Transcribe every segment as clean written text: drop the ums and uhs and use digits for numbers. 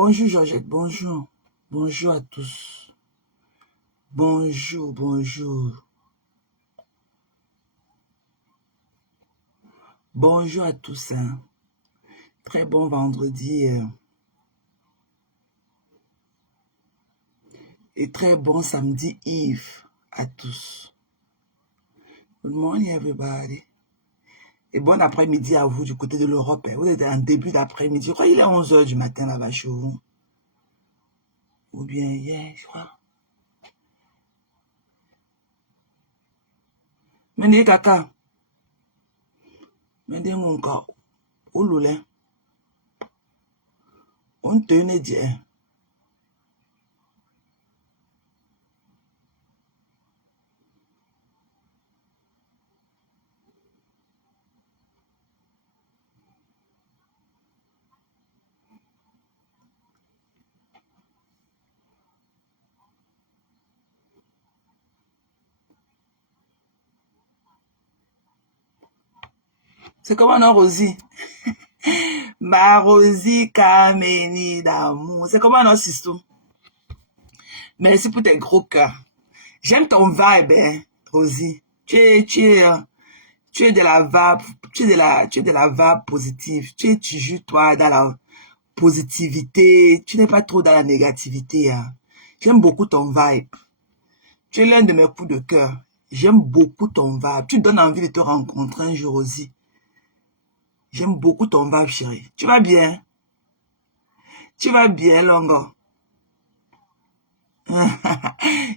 Bonjour Georgette, bonjour. Bonjour à tous. Bonjour, bonjour. Bonjour à tous. Hein. Très bon vendredi et très bon samedi Yves à tous. Good morning everybody. Et bon après-midi à vous du côté de l'Europe. Hein. Vous êtes en début d'après-midi. Je crois qu'il est 11 h du matin là-bas chez vous. Ou bien hier, je crois. Mende kaka. Mende mon cas. Ouloulé. On tenait dire. C'est comment non, Rosie? Ma Rosie Kameni d'amour. C'est comment non, Sisto? Merci pour tes gros cœurs. J'aime ton vibe, hein, Rosie. Tu es de la vibe, tu es de la vibe positive. Tu joues, toi, dans la positivité. Tu n'es pas trop dans la négativité, hein. J'aime beaucoup ton vibe. Tu es l'un de mes coups de cœur. J'aime beaucoup ton vibe. Tu donnes envie de te rencontrer un jour, Rosie. J'aime beaucoup ton vibe, chérie. Tu vas bien? Tu vas bien, Longo?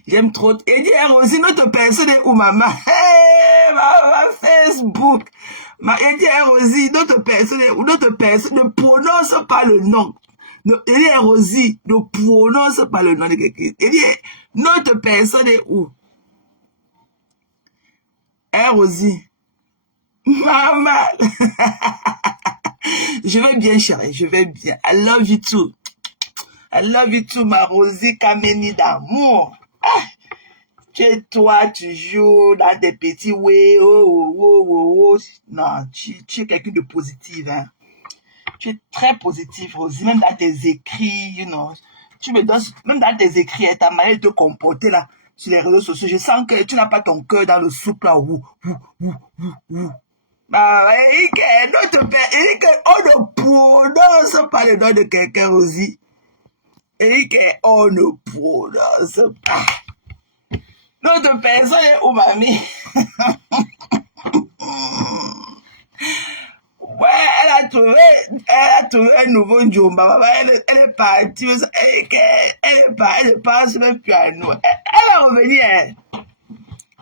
J'aime trop. Et dire aussi notre personne est où, maman? Hey, ma Facebook. Et dire aussi notre personne est où? Notre personne ne prononce pas le nom. Et dire aussi ne prononce pas le nom de quelqu'un. Et dire notre personne est où? Hey, Rosie. Maman. Je vais bien, chérie. Je vais bien. I love you too. I love you too, ma Rosie Kameni d'amour. Ah, toi, tu joues dans des petits ouais, oh. Non, tu es quelqu'un de positif, hein. Tu es très positif, Rosie, même dans tes écrits, you know. Tu me donnes, même dans tes écrits, ta manière de te comporter, là, sur les réseaux sociaux, je sens que tu n'as pas ton cœur dans le soupe, là, ouh. Bah, notre père, on ne prononce pas le nom de quelqu'un, Rosie. On ne prononce pas. Notre personne est où, mamie? Ouais, elle a trouvé un nouveau Jumba. Elle est partie. Elle ne pense même plus à nous. Elle va revenir.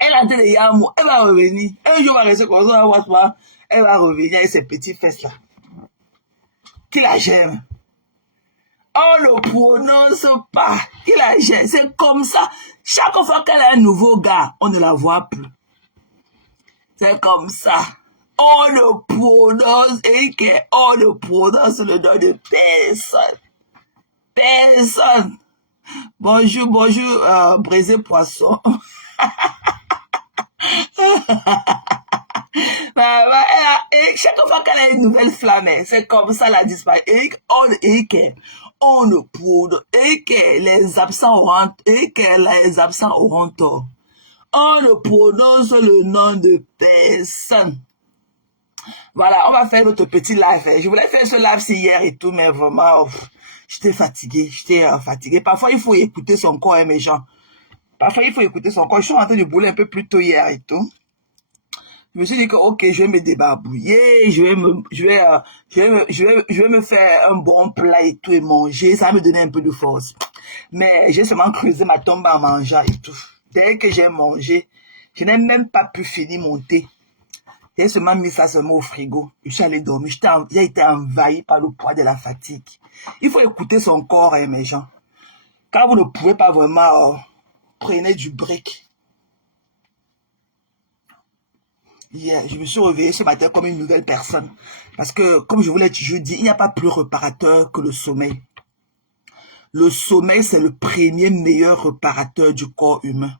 Elle a des Yamou. Elle va revenir. Un jour, elle va rester comme ça. Elle va revenir avec ses petites fesses là. Qui la j'aime. On ne prononce pas. Qui la gêne. C'est comme ça. Chaque fois qu'elle a un nouveau gars, on ne la voit plus. C'est comme ça. On ne prononce on ne prononce le nom de personne. Personne. Bonjour, braisé poisson. Et chaque fois qu'elle a une nouvelle flamme, c'est comme ça la disparaît. On ne prononce les absents auront tort. On ne prononce le nom de personne. Voilà, on va faire notre petit live. Je voulais faire ce live hier et tout, mais vraiment, j'étais fatiguée. Parfois, il faut écouter son corps, mes gens. Parfois, il faut écouter son corps. Je suis en train de bouler un peu plus tôt hier et tout. Je me suis dit que, ok, je vais me débarbouiller, je vais me faire un bon plat et tout et manger. Ça va me donner un peu de force. Mais j'ai seulement creusé ma tombe en mangeant et tout. Dès que j'ai mangé, je n'ai même pas pu finir mon thé. J'ai seulement mis ça seulement au frigo. Je suis allé dormir. J'ai été envahi par le poids de la fatigue. Il faut écouter son corps, hein, mes gens. Quand vous ne pouvez pas vraiment, prenez du break. Yeah, je me suis réveillée ce matin comme une nouvelle personne. Parce que, comme je vous l'ai toujours dit, il n'y a pas plus réparateur que le sommeil. Le sommeil, c'est le premier meilleur réparateur du corps humain.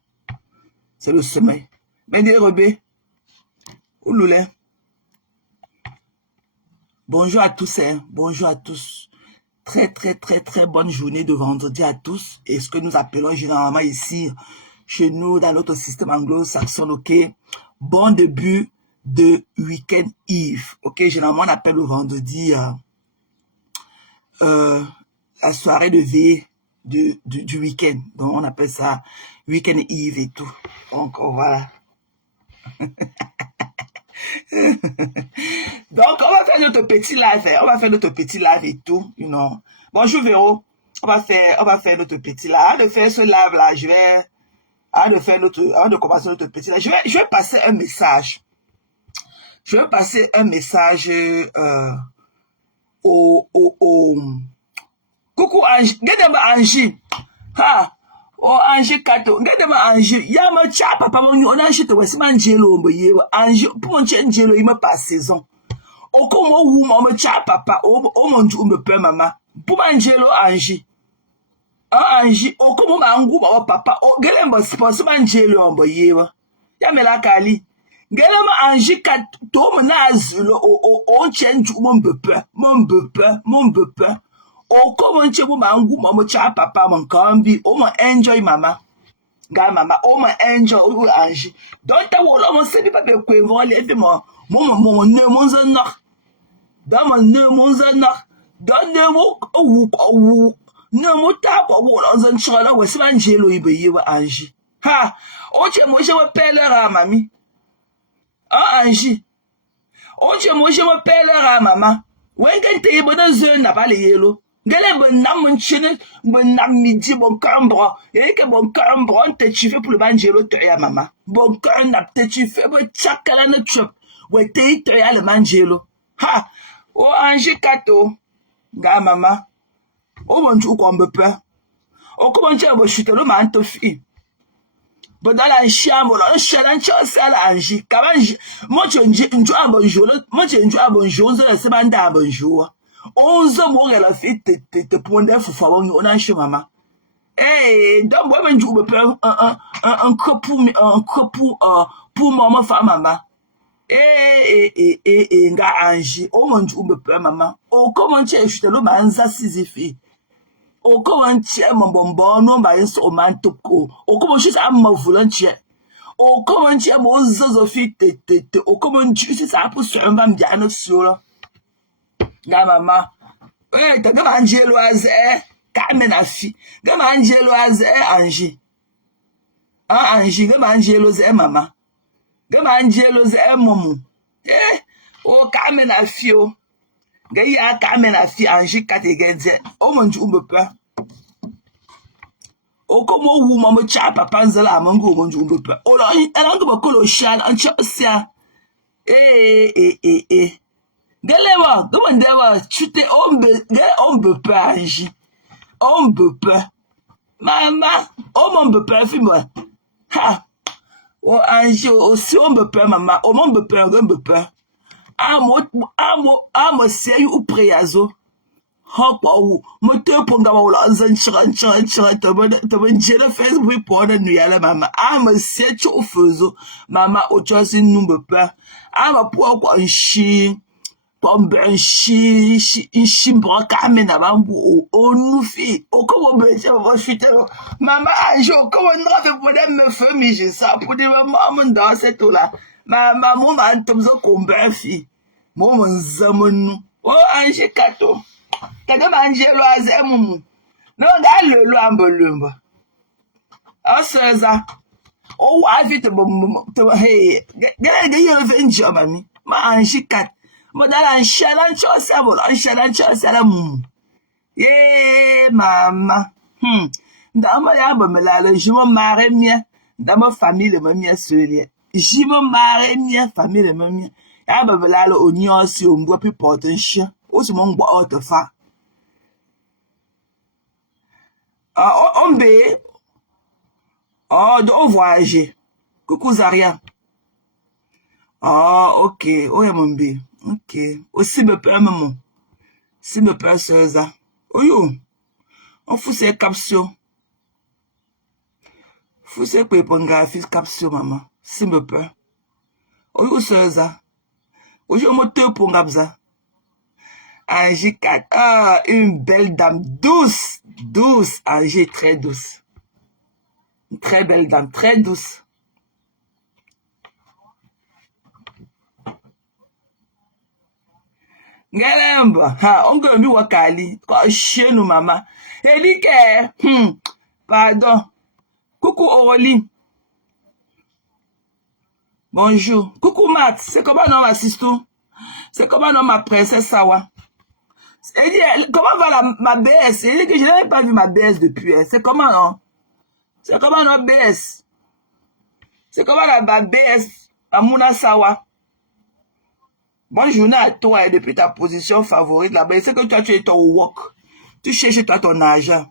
C'est le sommeil. Mais des rebés. Ouloulé. Bonjour à tous, hein. Bonjour à tous. très bonne journée de vendredi à tous. Et ce que nous appelons généralement ici, chez nous, dans notre système anglo-saxon, ok, bon début de week-end eve. Ok, généralement on appelle le vendredi la soirée de veille du week-end. Donc on appelle ça week-end eve et tout. Donc voilà. Donc, on va faire notre petit live. On va faire notre petit live et tout, you know. Bonjour Véro. On va faire notre petit live. Avant de faire ce live là, avant de commencer notre petit live, je vais passer un message. Je vais passer un message coucou Angie. Regardez-moi Angie. Ha. Oh Angie Kato. Regardez-moi Angie. Ya me tcha papa mon on a chute wesi manjelo mboye. Angie pour mon njelo il me passe saison. O como wu mo me tcha papa o mon ju me pe mama. Pour manjelo Angie. Angie o como mangu mo papa o gele mbo sponsor manjelo mboye. Ya me la kali. Gele ma Angie Kato to mo na azulo o chenju mo mbepe. O como nchegbu mangu mo cha papa mon kambi o mo enjoy mama. Ga mama o mo enjoy Angie. Don't ta wo lo mo se bi papa kwe vole efi mo ne mo nzana. Da mo ne mo nzana. Da ne mo wu ne mo ta ko wo lo nzan chola we se banjelo ibe yiwa Angie. Ha o che mo je we pele ra mami. Angie. O che mo je we pele ra mama. Wengen te ibo na zo na bale yelo. Gele bon nam nchine bon nam midi bon cambro et que bon cambro on te chife pour le banjelo to ya mama bon kan na te chife bo chakala na chop we te to ya le banjelo ha o Angie Kato ga mama o bon tu ko mbepe o ko bon che bo chute lo man to fi bo dans la chambre là chalan chosa la Angie kaban mo chonje njo abonjolo mo chenjo abonjo zo se banda abonjo 11 mois elle a fait te pondre fou on a chez maman eh donc moi même je me prends un crepou pour maman femme maman nga Angie oh mon dieu me prends maman oh comment tu es je te le manza sizifi oh comment tu es mon bonbon non ba so mantoko oh comment je suis à me volontiers oh comment tu es mon zozofi te oh comment tu sais ça pour sur un bam bien sur là ga mama ta ga Angelo aze ka me na fi ga Angelo aze Angie Angie ga Angelo ze mama ga Angelo ze momu o ka me na fi o ga ya ka me na fi Angie kategeze o mo nju mbepe o ko mo wu mo cha papa nzala mo ngu mo nju mbepe o lo ela ngo bokolo shan an chosia Gelewa, comment dewa, tu t'es ombe pas, Angie. Ombe pas. Maman, ombe pas, fais-moi. Ha. Oh, Angie, aussi ombe pas, maman. Ombe pas. Amo, c'est ou préazo. Hop, ou, moteur pour gama ou l'anzan, chiran, te ben jere Facebook pour la nuit à la maman. Amo, c'est tu au feuzo. Maman, au choisi, n'ombe pas. Amo, pour quoi, un chien. Pombe nshimbo kamena bambu onufi okomo beje bo shitero mama Angie okomo ndrave pode me famille ça pour des maman dans cette là mama mo man tomzo kombe fi mo nzamonu o Angie Kato tade manjelo azemumu no ga lolo ambolumba oseza o wa fi to hey ga yelo fe njoma mi ma Angie Kato Modala shalan chosa bol shalan chosa la mama ndama ya ba melala jimo mare mia ndama famille ma mia selie jimo mare mia famille ma mia ya ba melala onyo si ombo pi potential o si mo ngbo otofa ombe de voyager coucou Zaria ok oya mombe. Ok. Aussi me peur maman. Si me peur ça. Oyo. On fout ces capsules. Fout ces pépongraphies capsules maman. Si me peur. Oyo ça. Oyo moteur pour ngabza. Angie 4. Ah, une belle dame douce. Douce. Angie est très douce. Une très belle dame, très douce. Ngalemba, on peut lui wakali, chez nous maman. Et dit que, pardon. Coucou Aurélie. Bonjour. Coucou Max, c'est comment non ma sister? C'est comment non ma princesse Sawa? Et dit, comment va ma BS? Il dit que je n'avais pas vu ma BS depuis. C'est comment non? C'est comment non BS? C'est comment ma BS Amuna Sawa? Bonne journée à toi et depuis ta position favorite là-bas. C'est que toi, tu es ton work. Tu cherches toi ton argent.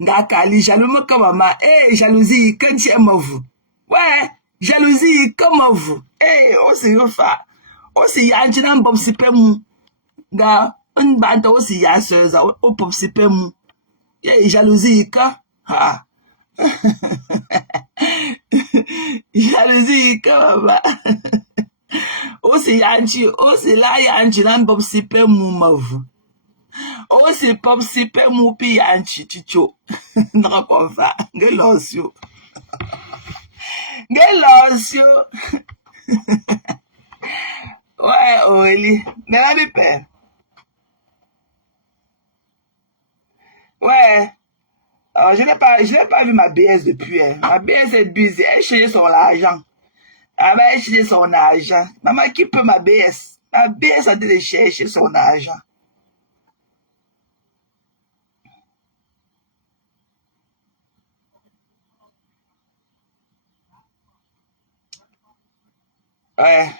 Ngakali, jaloux comme maman. Eh, jalousie, quand tu aimes vous. Ouais, jalousie comme vous. Eh, aussi, enfin. Aussi, yanchi nan bob sipe mou. Nga, un banta aussi yaseuse, au pop sipe mou. Eh, jalousie, ka. Ha. Jalousie, comme maman. Aussi là yanchi nan bob sipe mou mavu. Aussi pop sipe mou pi yanchi chicho. Nrakonfa. Ngelosio. Ngelosio. Ouais, Aurélie. Mais la vie père. Ouais. Alors, je n'ai pas vu ma BS depuis. Ma BS est busy. Elle cherche son argent. Elle va chercher son argent. Maman, qui peut ma BS? Ma BS a dû chercher son argent. Ouais.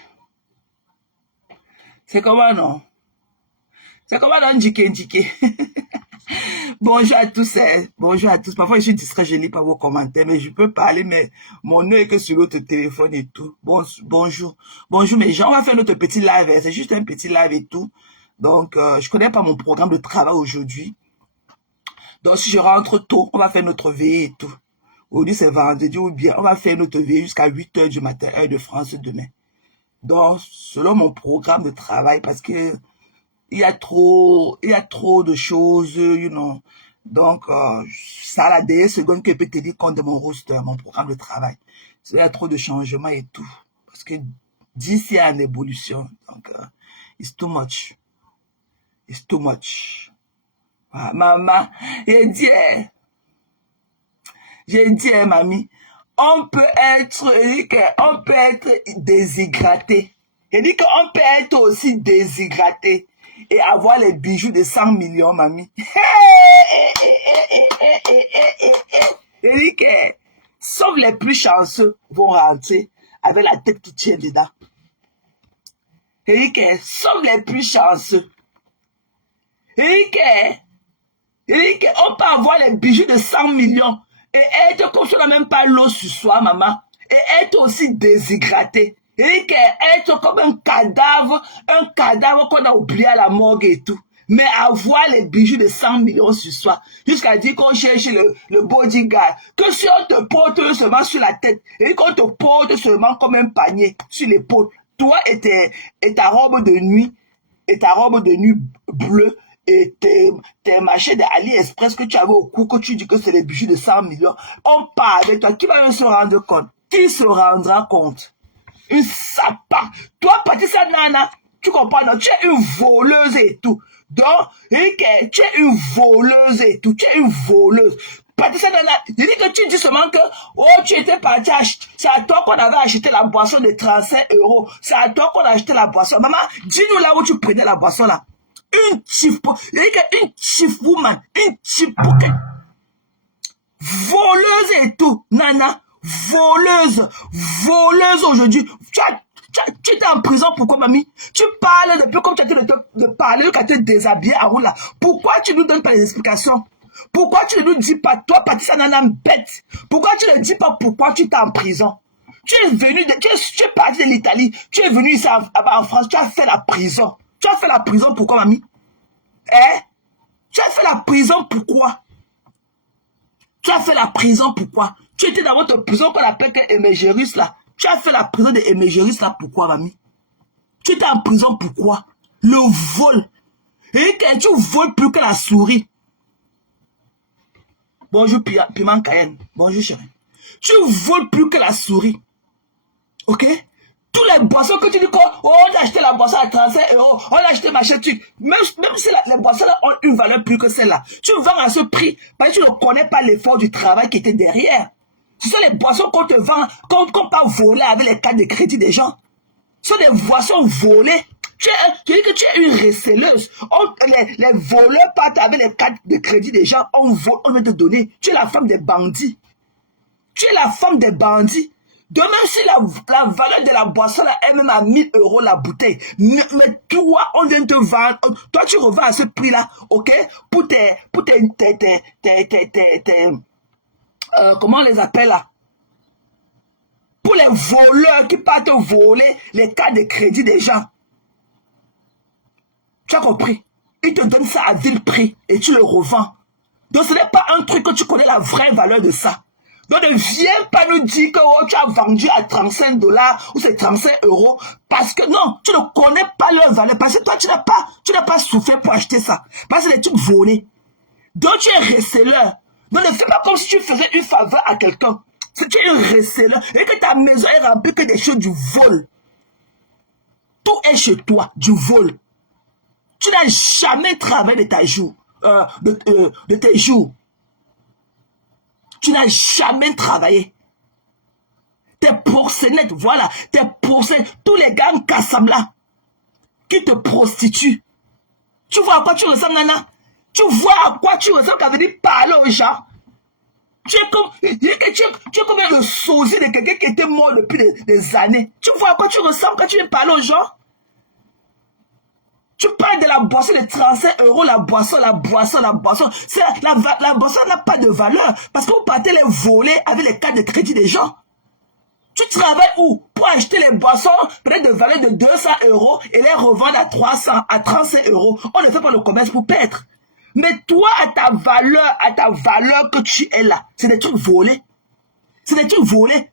C'est comment non? C'est comment non, Ndjike? Bonjour à tous. Bonjour à tous. Parfois, je suis distrait, je ne lis pas vos commentaires, mais je peux parler, mais mon œil est que sur l'autre téléphone et tout. Bonjour. Bonjour, mes gens. On va faire notre petit live. C'est juste un petit live et tout. Donc, je connais pas mon programme de travail aujourd'hui. Donc, si je rentre tôt, on va faire notre veillée et tout. Aujourd'hui, c'est vendredi ou bien on va faire notre veillée jusqu'à 8h du matin, heure de France demain. Donc, selon mon programme de travail, parce que il y a trop de choses, you know. Donc, ça, la dernière seconde que je peux te dire compte de mon roster, mon programme de travail. Il y a trop de changements et tout. Parce que d'ici à une évolution. Donc, it's too much. It's too much. Ah, maman, j'ai dit, mamie, on peut être déshydraté. Il dit qu'on peut être aussi déshydraté et avoir les bijoux de 100 millions, mamie. Il dit que sauf les plus chanceux vont rentrer avec la tête qui tient dedans. Il dit que sauf les plus chanceux. Il dit qu'on peut avoir les bijoux de 100 millions et être comme si on n'a même pas l'eau sur soi, maman. Et être aussi déshydraté. Il dit qu'être comme un cadavre qu'on a oublié à la morgue et tout. Mais avoir les bijoux de 100 millions sur soi, jusqu'à dire qu'on cherche le bodyguard, que si on te porte seulement sur la tête, et qu'on te porte seulement comme un panier sur l'épaule, toi et ta robe de nuit, bleue, et tes machins d'AliExpress que tu avais au cou, que tu dis que c'est les bijoux de 100 millions, on parle avec toi, qui va se rendre compte? Qui se rendra compte? Une sapin. Toi, Patricia Nana, tu comprends, non? Tu es une voleuse et tout. Donc, tu es une voleuse et tout. Tu es une voleuse. Patricia Nana, il dit que tu dis seulement que, oh, tu étais parti acheter. C'est à toi qu'on avait acheté la boisson de 35 €. C'est à toi qu'on a acheté la boisson. Maman, dis-nous là où tu prenais la boisson là. Une chief, il dit qu'une chief woman, une chief voleuse et tout. Nana, voleuse aujourd'hui. Tu étais en prison, pourquoi, mamie? Tu parles depuis comme tu as été de parler, quand tu es déshabillé à roula. Pourquoi tu ne nous donnes pas les explications? Pourquoi tu ne nous dis pas, toi, Patricia Nana, bête? Pourquoi tu ne dis pas pourquoi tu es en prison? Tu es parti de l'Italie, tu es venu ici en France, tu as fait la prison. Tu as fait la prison pourquoi, mamie? Hein? Tu as fait la prison pourquoi? Tu as fait la prison pourquoi? Tu étais dans votre prison qu'on appelle Emégérus là. Tu as fait la prison de Emégérus là pourquoi, mamie? Tu étais en prison pourquoi? Le vol. Et que tu voles plus que la souris. Bonjour Piment Cayenne. Bonjour chérie. Tu voles plus que la souris. Ok? Tous les boissons que tu dis quoi, oh, on a acheté la boisson à 35 €, on a acheté machin truc. Même si les boissons là ont une valeur plus que celle-là, tu vends à ce prix parce que tu ne connais pas l'effort du travail qui était derrière. Ce sont les boissons qu'on te vend, qu'on peut voler avec les cartes de crédit des gens. Ce sont des boissons volées. Tu dis que tu es une receleuse. Les voleurs partent avec les cartes de crédit des gens. On veut te donner. Tu es la femme des bandits. Tu es la femme des bandits. De même si la valeur de la boisson là est même à 1000 € la bouteille. Mais toi, on vient te vendre. Toi, tu revends à ce prix-là, ok? Pour comment on les appelle là? Pour les voleurs qui partent voler les cartes de crédit des gens. Tu as compris? Ils te donnent ça à vil prix et tu le revends. Donc ce n'est pas un truc que tu connais la vraie valeur de ça. Donc ne viens pas nous dire que oh, tu as vendu à 35 $ ou c'est 35 € parce que non, tu ne connais pas leur valeur. Parce que toi, tu n'as pas souffert pour acheter ça. Parce que c'est des trucs volés. Donc tu es receleur. Donc ne fais pas comme si tu faisais une faveur à quelqu'un. Si tu es un receleur et que ta maison est remplie que des choses du vol. Tout est chez toi, du vol. Tu n'as jamais travaillé de tes jours. Tu n'as jamais travaillé. Tes proxénètes, voilà, tes proxénètes, tous les gars en Kassam-là, qui te prostituent. Tu vois à quoi tu ressembles, Nana? Tu vois à quoi tu ressembles quand venir parler aux gens? Tu es comme le sosie de quelqu'un qui était mort depuis des années. Tu vois à quoi tu ressembles quand tu viens parler aux gens? Tu parles de la boisson de 35 €, la boisson. La boisson n'a pas de valeur. Parce que vous partez les voler avec les cartes de crédit des gens. Tu travailles où? Pour acheter les boissons, peut-être de valeur de 200 € et les revendre à 300, à 35 €. On ne fait pas le commerce pour perdre. Mais toi, à ta valeur que tu es là, c'est des trucs volés. C'est des trucs volés.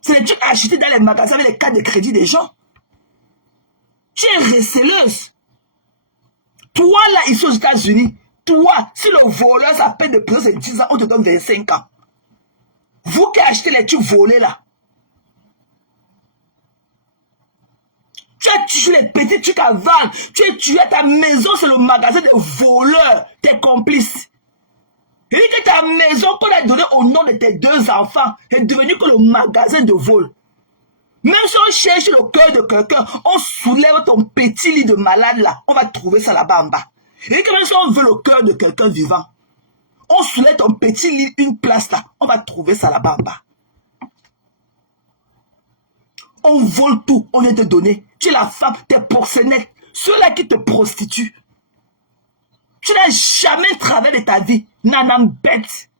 C'est des trucs achetés dans les magasins avec les cartes de crédit des gens. Tu es receleuse. Toi, là, ici aux États-Unis, toi, si le voleur s'appelle de prison de 10 ans, on te donne 25 ans. Vous qui achetez les trucs volés, là. Tu as tué les petits trucs à vendre. Tu as tué ta maison, c'est le magasin des voleurs, tes complices. Et que ta maison qu'on a donnée au nom de tes 2 enfants est devenue que le magasin de vol. Même si on cherche le cœur de quelqu'un, on soulève ton petit lit de malade là, on va trouver ça là-bas en bas. Et que même si on veut le cœur de quelqu'un vivant, on soulève ton petit lit, une place là, on va trouver ça là-bas en bas. On vole tout, on vient te donner. Tu es la femme, tes proxénètes, ceux-là qui te prostituent. Tu n'as jamais travaillé de ta vie, nanam bête.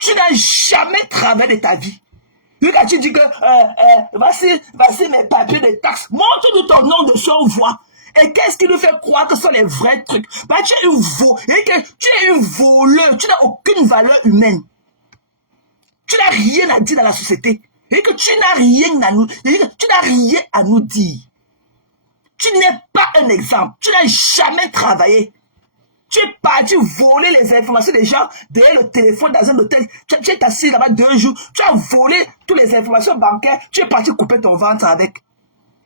Tu n'as jamais travaillé de ta vie. Quand tu dis que voici mes papiers de taxes, montre-nous ton nom de son voix. Et qu'est-ce qui nous fait croire que ce sont les vrais trucs? Bah, tu es une voleuse, tu n'as aucune valeur humaine. Tu n'as rien à dire dans la société. Et que tu n'as rien à nous dire. Tu n'es pas un exemple. Tu n'as jamais travaillé. Tu es parti voler les informations des gens derrière le téléphone dans un hôtel. Tu es assis là-bas 2 jours. Tu as volé toutes les informations bancaires. Tu es parti couper ton ventre avec.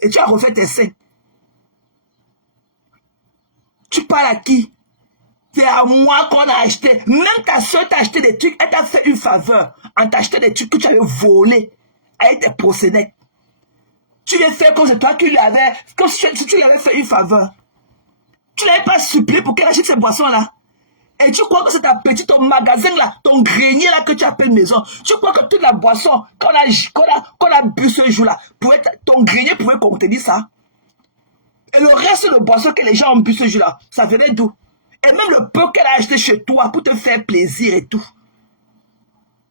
Et tu as refait tes seins. Tu parles à qui? C'est à moi qu'on a acheté. Même ta soeur t'a acheté des trucs. Elle t'a fait une faveur en t'achetant des trucs que tu avais volés avec tes procédés. Tu l'as fait comme c'est toi qui lui avais... Comme si tu lui avais fait une faveur. Tu n'avais pas supplié pour qu'elle achète ces boissons-là. Et tu crois que c'est ta petite, ton magasin là, ton grenier là que tu appelles maison. Tu crois que toute la boisson qu'on a bu ce jour-là, ton grenier pouvait contenir ça. Et le reste de boissons que les gens ont bu ce jour-là, ça venait d'où? Et même le peu qu'elle a acheté chez toi pour te faire plaisir et tout.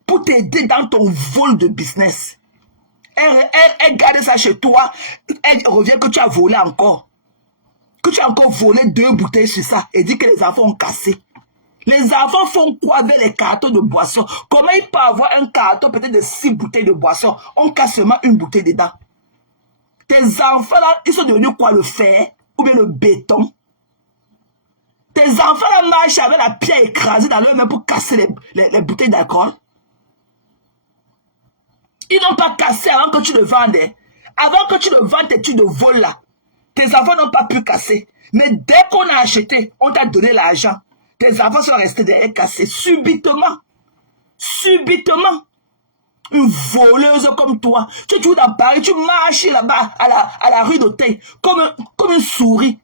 Pour t'aider dans ton vol de business. Elle garde ça chez toi. Elle revient que tu as volé encore. Que tu as encore volé 2 bouteilles sur ça et dit que les enfants ont cassé. Les enfants font quoi avec les cartons de boissons? Comment ils peuvent avoir un carton peut-être de 6 bouteilles de boissons? On casse seulement une bouteille dedans. Tes enfants là, ils sont devenus quoi, le fer ou bien le béton? Tes enfants là marchent avec la pierre écrasée dans leur main pour casser les bouteilles d'alcool. Ils n'ont pas cassé avant que tu le vendes. Avant que tu le vendes tes trucs de vol là, tes enfants n'ont pas pu casser. Mais dès qu'on a acheté, on t'a donné l'argent. Tes enfants sont restés derrière cassés subitement. Subitement. Une voleuse comme toi. Tu es toujours dans Paris, tu marches là-bas à la rue d'Auteuil comme une souris.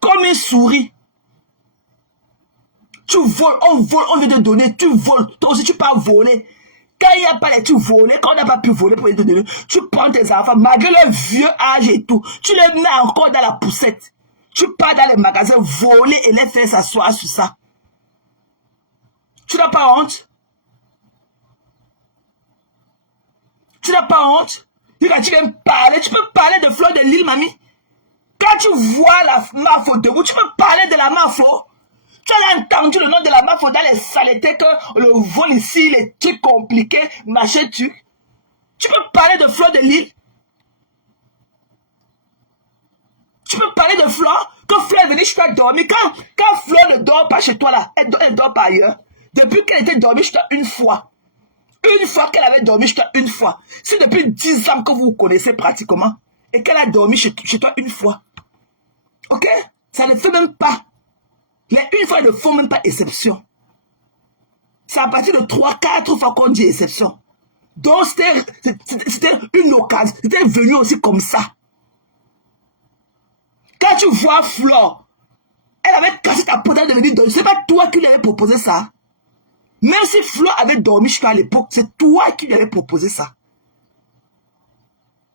Comme une souris. Tu voles, on veut te donner, tu voles. Toi aussi, tu pars voler. Quand il n'y a pas les trucs volés, quand on n'a pas pu voler pour les te donner, tu prends tes enfants, malgré leur vieux âge et tout, tu les mets encore dans la poussette. Tu pars dans les magasins voler et les faire s'asseoir sur ça. Tu n'as pas honte? Tu n'as pas honte? Quand tu viens parler, tu peux parler de Fleur de Lys, mamie. Quand tu vois la MAFO debout, tu peux parler de la MAFO. Tu as entendu le nom de la MAFO dans les saletés que le vol ici, les trucs compliqués, machin tu. Tu peux parler de Fleur de Lys. Tu peux parler de Fleur. Quand Fleur est venue chez toi dormir, quand Fleur ne dort pas chez toi là, elle dort pas ailleurs. Depuis qu'elle était dormie chez toi une fois. Une fois qu'elle avait dormi chez toi une fois. C'est depuis 10 ans que vous vous connaissez pratiquement. Et qu'elle a dormi chez toi une fois. Ok? Ça ne fait même pas. Mais une fois, ils ne font même pas exception. C'est à partir de 3-4 fois qu'on dit exception. Donc, c'était une occasion. C'était venu aussi comme ça. Quand tu vois Flore, elle avait cassé ta peau de venir dormir. Ce n'est pas toi qui lui avais proposé ça. Même si Flore avait dormi chez toi à l'époque, c'est toi qui lui avais proposé ça.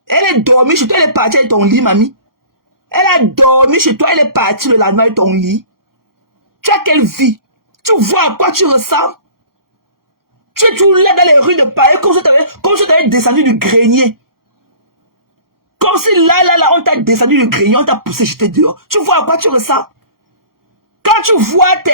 Elle est dormie chez toi, elle est partie avec ton lit, mamie. Elle a dormi chez toi, elle est partie le lendemain avec ton lit. Tu as quelle vie? Tu vois à quoi tu ressembles? Tu es toujours là dans les rues de Paris, comme si tu avais descendu du grenier. Comme si là, on t'a descendu du grenier, on t'a poussé, j'étais dehors. Tu vois à quoi tu ressembles? Quand tu vois tes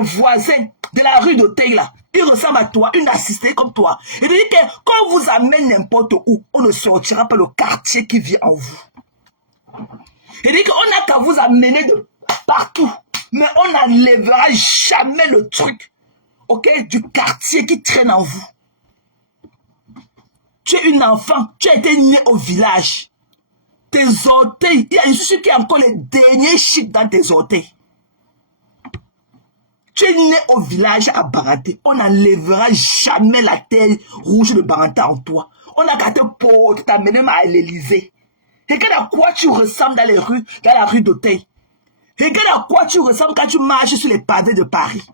voisins de la rue d'Auteuil là, ils ressemblent à toi, une assistée comme toi. Et de dire que quand on vous amène n'importe où, on ne sortira pas le quartier qui vit en vous. Et dire qu'on n'a qu'à vous amener de partout, mais on n'enlèvera jamais le truc, ok, du quartier qui traîne en vous. Tu es une enfant, tu as été né au village. Tes orteils, il y a une chose qui a encore les derniers chics dans tes orteils. Tu es né au village à Baranté. On n'enlèvera jamais la terre rouge de Baranté en toi. On a qu'à te porter, t'amener à l'Élysée. Regarde à quoi tu ressembles dans la rue d'Auteuil. Regarde à quoi tu ressembles quand tu marches sur les pavés de Paris.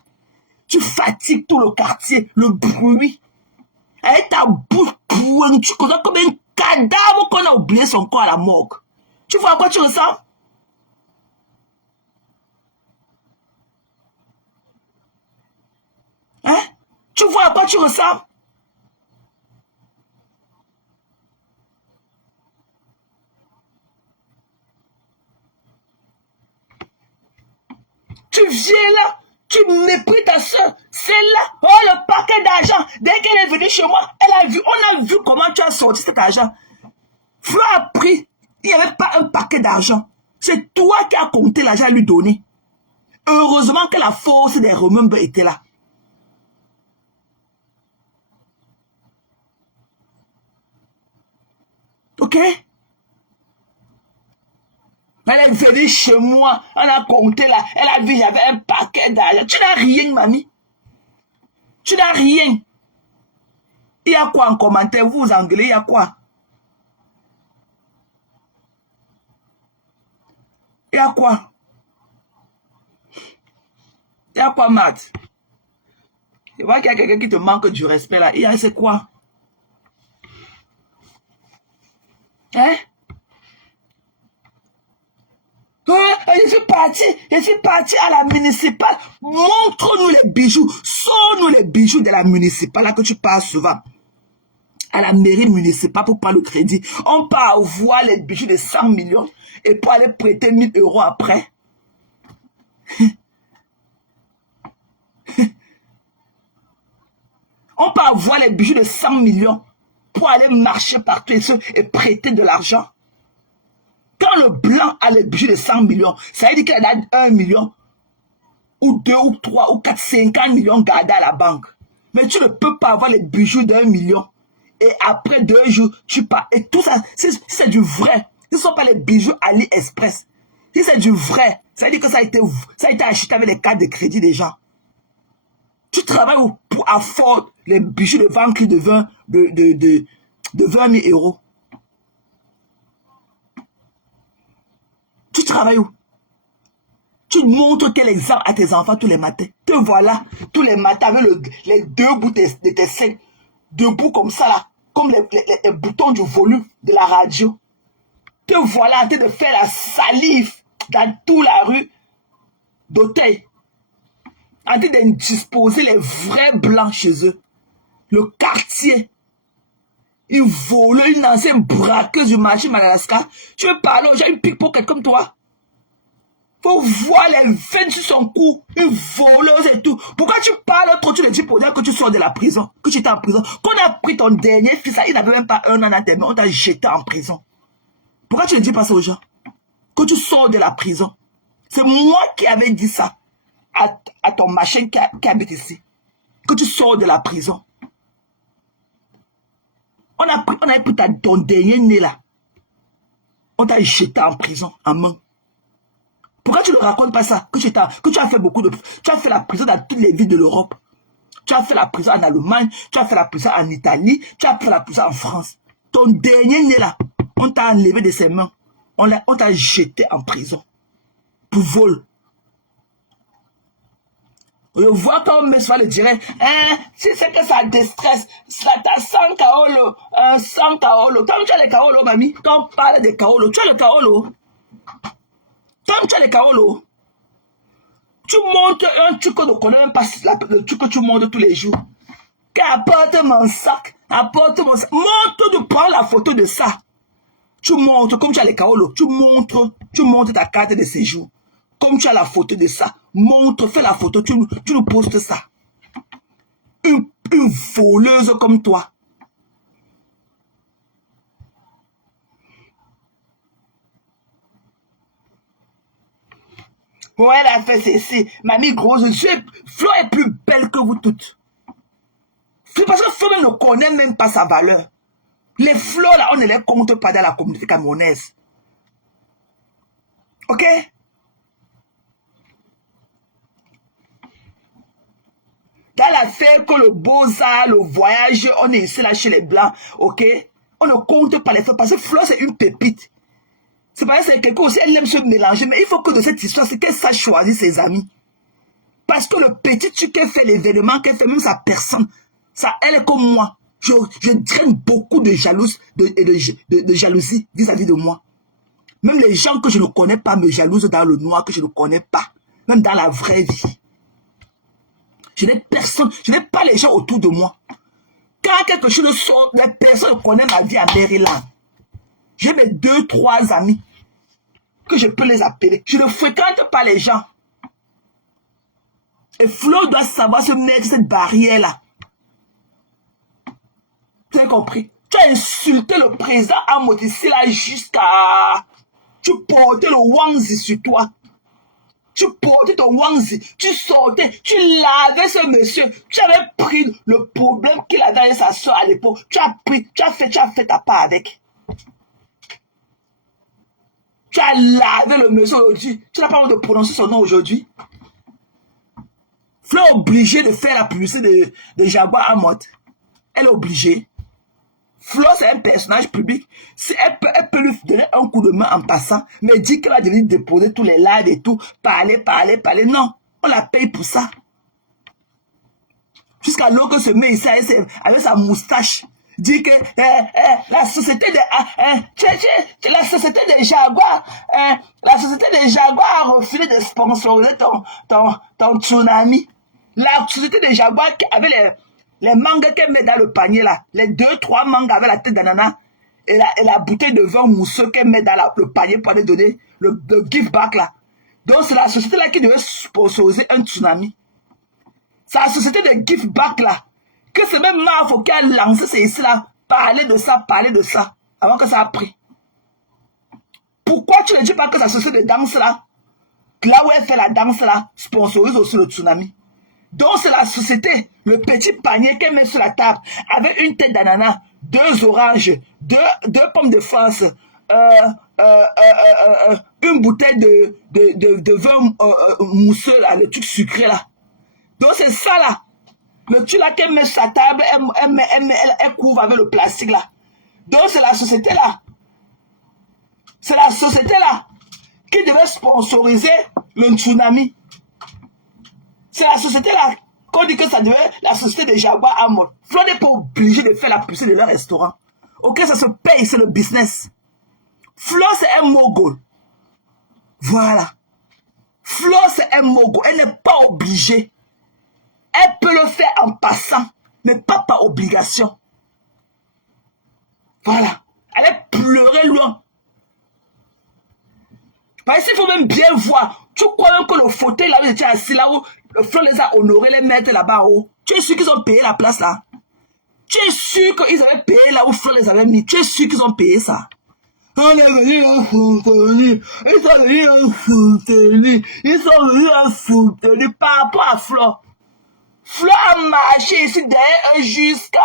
Tu fatigues tout le quartier, le bruit. Avec ta bouche pointe, tu connais comme un cadavre qu'on a oublié son corps à la morgue. Tu vois à quoi tu ressembles? Hein? Tu vois à quoi tu ressembles? Tu viens là, tu méprises ta soeur. C'est là, oh le paquet d'argent. Dès qu'elle est venue chez moi, on a vu comment tu as sorti cet argent. Fleur a pris, il n'y avait pas un paquet d'argent. C'est toi qui as compté l'argent à lui donner. Heureusement que la force des remembres était là. Ok? Elle est venue chez moi, elle a compté là, elle a vu, j'avais un paquet d'argent. Tu n'as rien, mamie. Tu n'as rien. Il y a quoi en commentaire? Vous engueulez, il y a quoi? Il y a quoi? Il y a quoi, Matt? Je vois qu'il y a quelqu'un qui te manque du respect là. Il y a, c'est quoi? Hein? Je suis parti à la municipale. Montre-nous les bijoux. Sors-nous les bijoux de la municipale là que tu parles souvent. À la mairie municipale pour prendre le crédit. On part voir les bijoux de 100 millions et pour aller prêter 1000 € après. On part voir les bijoux de 100 millions pour aller marcher partout et prêter de l'argent. Quand le blanc a le budget de 100 millions, ça veut dire qu'il a 1 million, ou 2, ou 3, ou 4, 50 millions gardés à la banque. Mais tu ne peux pas avoir les bijoux d'1 million. Et après 2 jours, tu pars. Et tout ça, c'est du vrai. Ce ne sont pas les bijoux AliExpress. Si c'est du vrai, ça veut dire que ça a été acheté avec les cartes de crédit des gens. Tu travailles pour afford les bijoux de vente de 20 000 euros. Tu travailles où? Tu montres quel exemple à tes enfants tous les matins. Te voilà tous les matins avec les 2 bouts de tes seins. Debout comme ça là. Comme les boutons du volume de la radio. Te voilà en train de faire la salive dans toute la rue d'Auteuil. En train de disposer les vrais blancs chez eux. Le quartier. Une voleuse, une ancienne braqueuse du marché Madagascar. Tu veux parler aux gens, une pickpocket comme toi? Faut voir les veines sur son cou, une voleuse et tout. Pourquoi tu parles trop? Tu le dis pour dire que tu sors de la prison, que tu étais en prison. Quand on a pris ton dernier fils, il n'avait même pas 1 an à tes mains, on t'a jeté en prison. Pourquoi tu ne dis pas ça aux gens? Que tu sors de la prison. C'est moi qui avais dit ça à ton machin qui habite ici. Que tu sors de la prison. On a pris ton dernier né là. On t'a jeté en prison, en main. Pourquoi tu ne racontes pas ça? Que tu as fait beaucoup de... Tu as fait la prison dans toutes les villes de l'Europe. Tu as fait la prison en Allemagne. Tu as fait la prison en Italie. Tu as fait la prison en France. Ton dernier né là, on t'a enlevé de ses mains. On t'a jeté en prison. Pour vol. Je vois comme mes soeurs le diraient, si c'est que ça déstresse, t'as 100 kaolo, 100 kaolo. Toi, tu as les kaolo, mamie. Quand on parle de kaolo, tu as le kaolo. Toi, tu as les kaolo. Tu montres un truc que ne connais même pas, le truc que tu montres tous les jours. Apporte mon sac, apporte mon sac. Montre, tu prends la photo de ça. Tu montres, comme tu as les kaolo, tu montres ta carte de séjour. Comme tu as la photo de ça, montre, fais la photo, tu nous postes ça. Une voleuse comme toi. Bon, elle a fait ceci. Mamie grosse, Flo est plus belle que vous toutes. Parce que Flo ne connaît même pas sa valeur. Les Flo là, on ne les compte pas dans la communauté camerounaise. Ok? Dans l'affaire que le beaux-arts, le voyage, on est ici là chez les Blancs, ok? On ne compte pas les Flo parce que Flo c'est une pépite. C'est pas c'est quelqu'un aussi, elle aime se mélanger, mais il faut que dans cette histoire, c'est qu'elle sache choisir ses amis. Parce que le petit truc qu'elle fait, l'événement qu'elle fait, même sa personne, ça, elle est comme moi. Je traîne beaucoup de jalousie vis-à-vis de moi. Même les gens que je ne connais pas me jalousent dans le noir que je ne connais pas. Même dans la vraie vie. Je n'ai personne, je n'ai pas les gens autour de moi. Quand quelque chose sort, les personnes connaissent ma vie à Maryland. J'ai mes 2, 3 amis que je peux les appeler. Je ne fréquente pas les gens. Et Flo doit savoir se mettre cette barrière-là. Tu as compris? Tu as insulté le président Amodissi là jusqu'à... Tu portais le Wanzi sur toi. Tu portais ton Wanzi. Tu sortais. Tu lavais ce monsieur. Tu avais pris le problème qu'il avait avec sa soeur à l'époque. Tu as pris, tu as fait ta part avec. Tu as lavé le monsieur aujourd'hui. Tu n'as pas envie de prononcer son nom aujourd'hui. Flo est obligée de faire la publicité de Jaguar Amot. Elle est obligée. Flo, c'est un personnage public. Si elle peut lui donner un coup de main en passant, mais dit qu'elle va venir déposer tous les lives et tout, parler. Non, on la paye pour ça. Jusqu'à l'heure que se met ici avec sa moustache, dit que la société des Jaguars, a refusé de sponsoriser ton tsunami. La société des Jaguars avait les mangas qu'elle met dans le panier là, les 2, 3 mangas avec la tête d'ananas et la bouteille de vin mousseux qu'elle met dans le panier pour aller donner le give back là. Donc c'est la société là qui devait sponsoriser un tsunami. C'est la société de give back là, que c'est même Marfo qui a lancé c'est ici là parler de ça, avant que ça a pris. Pourquoi tu ne dis pas que sa société de danse là, où elle fait la danse là, sponsorise aussi le tsunami? Donc c'est la société, le petit panier qu'elle met sur la table, avec une tête d'ananas, 2 oranges, deux pommes de France, une bouteille de vin mousseux là, le truc sucré là. Donc c'est ça là. Le truc là qu'elle met sur sa table, elle couvre avec le plastique là. Donc c'est la société là. C'est la société là qui devait sponsoriser le tsunami. C'est la société là qu'on dit que ça devait la société de Jaguar à mort. Flo n'est pas obligé de faire la publicité de leur restaurant. Ok, ça se paye, c'est le business. Flo c'est un mogul. Voilà. Flo c'est un mogul. Elle n'est pas obligée. Elle peut le faire en passant, mais pas par obligation. Voilà. Elle est pleurée loin. Parce qu'il faut même bien voir. Tu crois même que le fauteuil là où j'étais assis, là où le Flo les a honorés, les maîtres là-bas en haut. Tu es sûr qu'ils ont payé la place là? Tu es sûr qu'ils avaient payé là où Flo les avait mis? Tu es sûr qu'ils ont payé ça? On est venu en Fontenay. Ils sont venus en Fontenay. Ils sont venus en Fontenay par rapport à Flo. Flo a marché ici derrière jusqu'à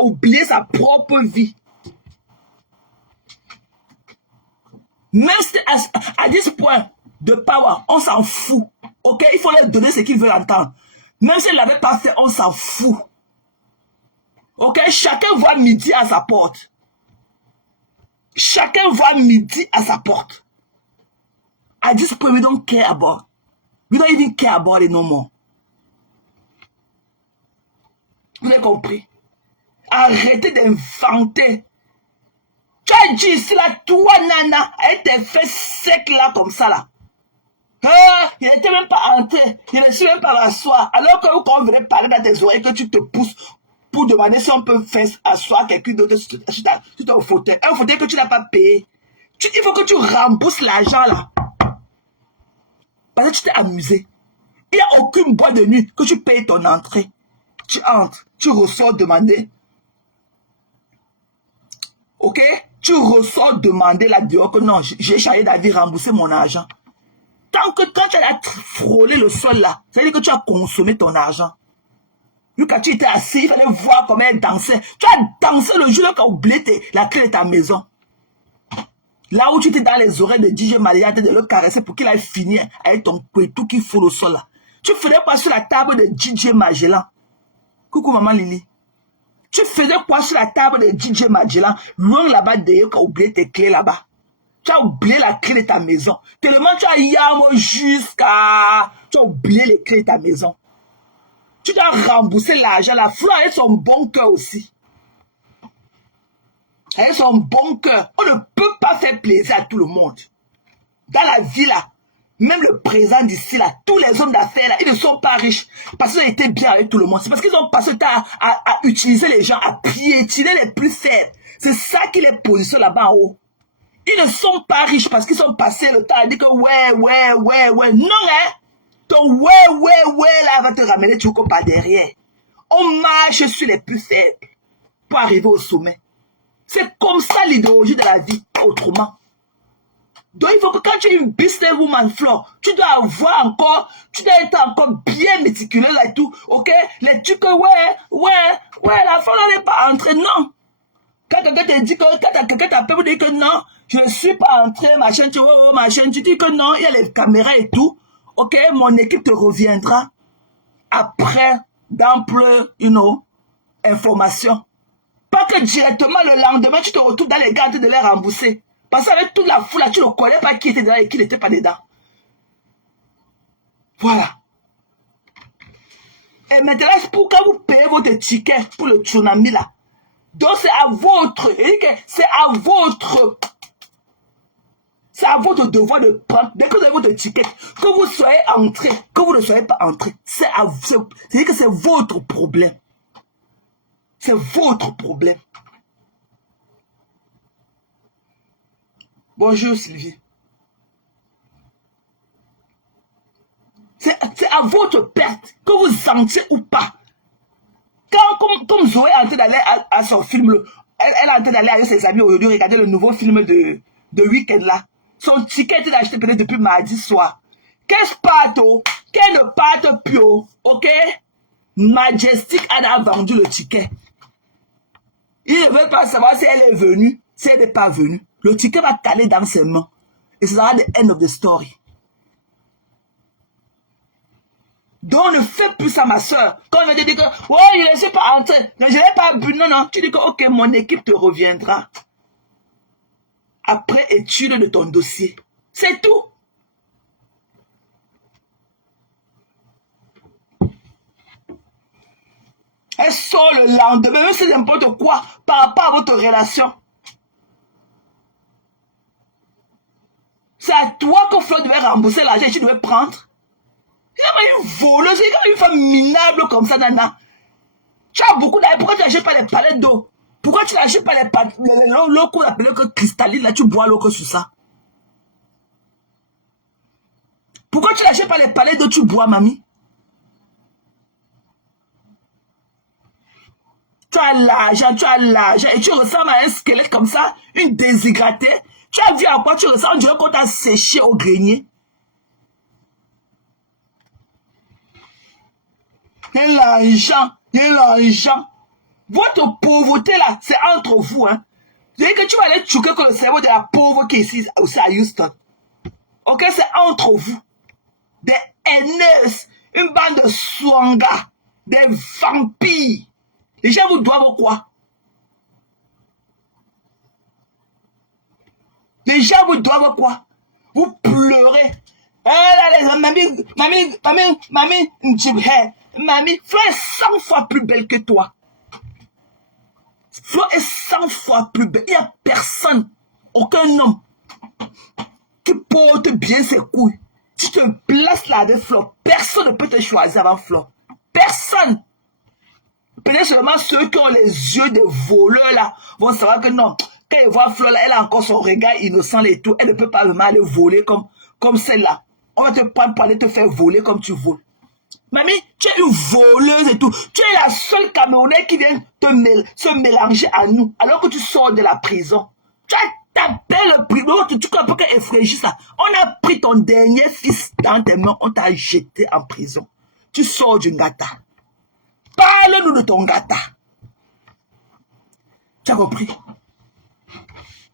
oublier sa propre vie. Même à 10 points de power, on s'en fout. Ok, il faut leur donner ce qu'ils veulent entendre. Même s'ils ne l'avaient pas fait, on s'en fout. Ok, chacun voit midi à sa porte. Chacun voit midi à sa porte. At this point, we don't care about. We don't even care about it no more. Vous avez compris? Arrêtez d'inventer. Tu as dit ici là, toi nana, avec tes fesses secs là comme ça là. Il n'était même pas entré, il ne s'est même pas asseoir. Alors que quand on venait parler dans tes oreilles, que tu te pousses pour demander si on peut faire asseoir quelqu'un d'autre sur ton fauteuil. Un fauteuil que tu n'as pas payé. Il faut que tu rembourses l'argent là. Parce que tu t'es amusé. Il n'y a aucune boîte de nuit que tu payes ton entrée. Tu entres, tu ressors demander. Ok? Tu ressors demander là dehors que non, j'ai changé d'avis, rembourser mon argent. Tant que quand tu as frôlé le sol là, ça veut dire que tu as consommé ton argent. Vu que tu étais assis, il fallait voir comment elle dansait. Tu as dansé le jour où tu as oublié la clé de ta maison. Là où tu étais dans les oreilles de DJ Maria, de le caresser pour qu'il aille finir avec ton couteau qui fout le sol là. Tu faisais quoi sur la table de DJ Magellan? Coucou maman Lily. Tu faisais quoi sur la table de DJ Magellan? Loin là-bas d'ailleurs, tu as oublié tes clés là-bas. Tu as oublié la clé de ta maison. Tellement tu as yamo jusqu'à... Tu as oublié les clés de ta maison. Tu dois rembourser l'argent. La Flo a son bon cœur aussi. Elle a son bon cœur. On ne peut pas faire plaisir à tout le monde. Dans la vie là, même le président d'ici là, tous les hommes d'affaires là, ils ne sont pas riches parce qu'ils ont été bien avec tout le monde. C'est parce qu'ils ont passé le temps à utiliser les gens, à piétiner les plus faibles. C'est ça qui les positionne là-bas en haut. Ils ne sont pas riches parce qu'ils ont passé le temps à dire que ouais. Non, hein. Ton ouais là va te ramener tout comme par derrière. On marche sur les plus faibles pour arriver au sommet. C'est comme ça l'idéologie de la vie, autrement. Donc il faut que quand tu es une businesswoman Flo, tu dois avoir encore, tu dois être encore bien méticuleux là et tout, ok? Les trucs que la Flo n'est pas entrée, non. Quand quelqu'un te dit que, quand quelqu'un t'appelle pour dire que non, je ne suis pas entré, machin, tu dis que non, il y a les caméras et tout, ok? Mon équipe te reviendra après d'amples, informations. Pas que directement le lendemain, tu te retrouves dans les gardes de les rembourser. Parce qu'avec toute la foule, là, tu ne connais pas qui était dedans et qui n'était pas dedans. Voilà. Et maintenant, c'est pour quand vous payez votre ticket pour le tsunami là. Donc c'est à votre devoir de prendre, dès que vous avez votre ticket, que vous soyez entré, que vous ne soyez pas entré, c'est-à-dire que c'est votre problème. C'est votre problème. Bonjour Sylvie. C'est à votre perte que vous entrez ou pas. Quand comme Zoé est en train d'aller à son film, elle est en train d'aller avec ses amis aujourd'hui regarder le nouveau film de Week-end là. Son ticket était acheté peut-être depuis mardi soir. Qu'est-ce qu'elle ne parte plus, ok? Majestic a vendu le ticket. Il ne veut pas savoir si elle est venue, si elle n'est pas venue. Le ticket va caler dans ses mains. Et ce sera the end of the story. Donc ne fais plus ça, ma soeur. Quand on me dit que, oh, je ne suis pas entré, je n'ai pas bu. Non, non, tu dis que, ok, mon équipe te reviendra. Après étude de ton dossier. C'est tout. Elle sort le lendemain, même si c'est n'importe quoi par rapport à votre relation. C'est à toi que Flo devait rembourser l'argent et tu devais prendre. Il y a une voleuse, il y a une femme minable comme ça, Nana. Tu as beaucoup d'argent, pourquoi tu n'achètes pas les palettes d'eau? Pourquoi tu n'achètes pas l'eau qu'on appelle cristalline, là, tu bois l'eau que sur ça? Pourquoi tu n'achètes pas les palettes d'eau, tu bois, mamie? Tu as l'argent, et tu ressembles à un squelette comme ça, une déshydratée. Tu as vu à quoi tu ressembles, on dirait qu'on t'a séché au grenier. Il y a l'argent. Votre pauvreté là, c'est entre vous. Hein. C'est que tu vas aller choquer que le cerveau de la pauvre qui est ici aussi à Houston. Ok, c'est entre vous. Des haineuses, une bande de swangas, des vampires. Les gens vous doivent quoi? Les gens vous doivent quoi? Vous pleurez. Mamie, Flo est 100 fois plus belle que toi. Flo est 100 fois plus belle. Il n'y a personne, aucun homme qui porte bien ses couilles. Si tu te places là avec Flo, personne ne peut te choisir avant Flo. Personne. Peut-être seulement ceux qui ont les yeux des voleurs là vont savoir que non. Quand ils voient Flo là, elle a encore son regard innocent et tout. Elle ne peut pas vraiment aller voler comme celle-là. On va te prendre pour aller te faire voler comme tu voles. Mamie, tu es une voleuse et tout. Tu es la seule Camerounaise qui vient se mélanger à nous alors que tu sors de la prison. Tu as tapé le prison, tu crois pas qu'elle effraie ça. On a pris ton dernier fils dans tes mains, on t'a jeté en prison. Tu sors du Ngata. Parle-nous de ton Ngata. Tu as compris?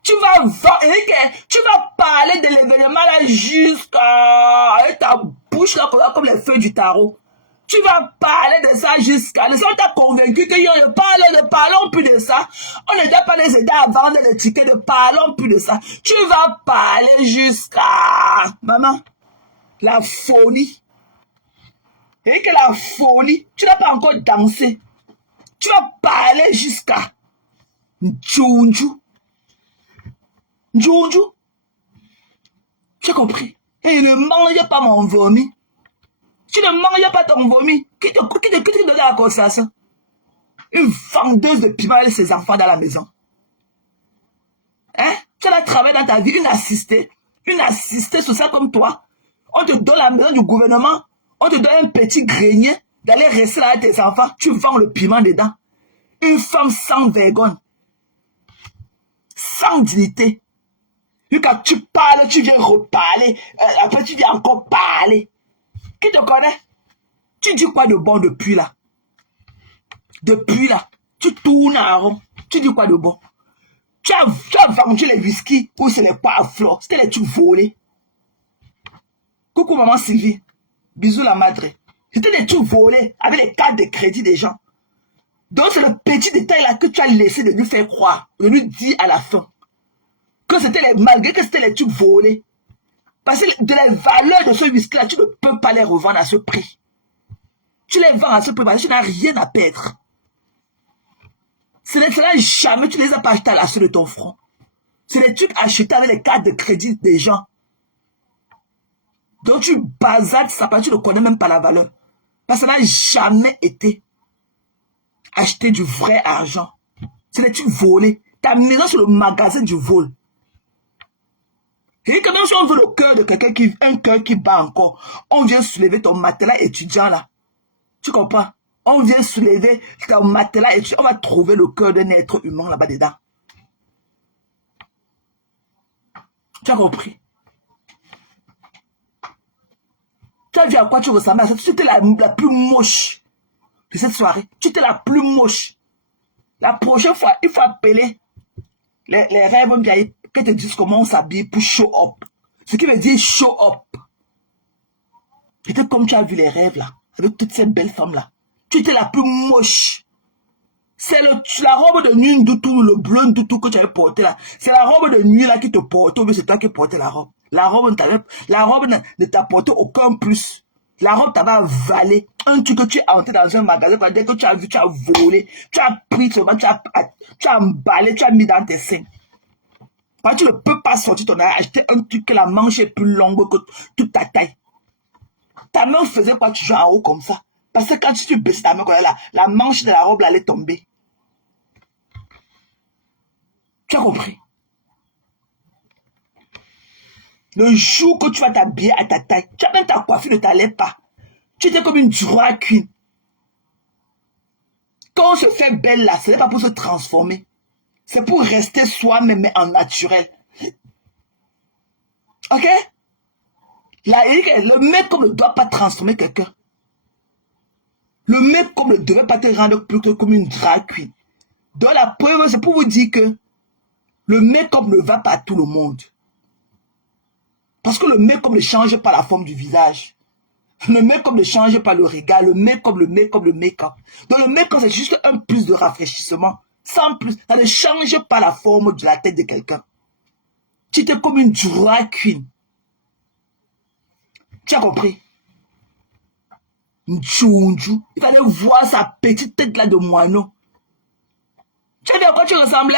Tu vas parler de l'événement là jusqu'à avec ta bouche là comme les feuilles du tarot. Tu vas parler de ça jusqu'à... On t'a convaincu que ne parlons plus de ça. On ne t'a pas les aider à vendre les tickets, ne parlons plus de ça. Tu vas parler jusqu'à... Maman, la folie. Et que la folie, tu n'as pas encore dansé. Tu vas parler jusqu'à... Njunju. Njunju. Tu as compris? Et ne mange pas mon vomi. Tu ne manges pas ton vomi. Qui te donne la constatation? Une vendeuse de piment avec ses enfants dans la maison. Hein? Tu as travaillé dans ta vie, une assistée sociale comme toi. On te donne la maison du gouvernement. On te donne un petit grenier d'aller rester là avec tes enfants. Tu vends le piment dedans. Une femme sans vergogne. Sans dignité. Et quand tu parles, tu viens reparler. Après, tu viens encore parler. Qui te connaît? Tu dis quoi de bon depuis là? Depuis là, tu tournes en rond. Tu dis quoi de bon? Tu as vendu les whisky ou c'est les poires à fleurs. C'était les trucs volés. Coucou maman Sylvie. Bisous la madre. C'était des trucs volés avec les cartes de crédit des gens. Donc c'est le petit détail là que tu as laissé de lui faire croire. De lui dire à la fin. Que c'était malgré que c'était les trucs volés. Parce que de la valeur de ce whisky-là, tu ne peux pas les revendre à ce prix. Tu les vends à ce prix parce que tu n'as rien à perdre. Cela jamais tu ne les as pas achetés à la suite de ton front. C'est des trucs achetés avec les cartes de crédit des gens. Donc tu bazardes ça parce que tu ne connais même pas la valeur. Parce que ça n'a jamais été acheté du vrai argent. C'est des trucs volés. Tu as mis sur le magasin du vol. Et quand même, si on veut le cœur de quelqu'un un cœur qui bat encore, on vient soulever ton matelas étudiant là. Tu comprends? On vient soulever ton matelas et on va trouver le cœur d'un être humain là-bas dedans. Tu as compris? Tu as vu à quoi tu ressemblais? Tu étais la plus moche de cette soirée. Tu étais la plus moche. La prochaine fois, il faut appeler les rêves que te disent comment on s'habille pour show up. Ce qui veut dire show up. C'était comme tu as vu les rêves là, avec toutes ces belles femmes là. Tu étais la plus moche. C'est la robe de nuit tout le bleu tout que tu avais porté là. C'est la robe de nuit là qui te portait, ou bien c'est toi qui portais la robe. La robe ne t'apportait aucun plus. La robe t'avait avalé. Un truc que tu es entré dans un magasin, dès que tu as vu, tu as volé, tu as pris seulement, tu as emballé, tu as mis dans tes seins. Parce que tu ne peux pas sortir ton argent, acheter un truc que la manche est plus longue que toute ta taille. Ta main faisait quoi toujours en haut comme ça? Parce que quand tu baissais ta main, la manche de la robe allait tomber. Tu as compris? Le jour que tu vas t'habiller à ta taille, tu as même ta coiffure ne t'allait pas. Tu étais comme une drag queen. Quand on se fait belle là, ce n'est pas pour se transformer. C'est pour rester soi-même mais en naturel. Ok? Le make-up ne doit pas transformer quelqu'un. Le make-up ne devait pas te rendre plus que comme une drag queen. Donc la preuve, c'est pour vous dire que le make-up ne va pas à tout le monde. Parce que le make-up ne change pas la forme du visage. Le make-up ne change pas le regard. Le make-up. Donc le make-up, c'est juste un plus de rafraîchissement. Sans plus. Ça ne change pas la forme de la tête de quelqu'un. Tu étais comme une drag queen. Tu as compris? Tchounjou. Il fallait voir sa petite tête là de moineau. Tu as vu à quoi tu ressemblais?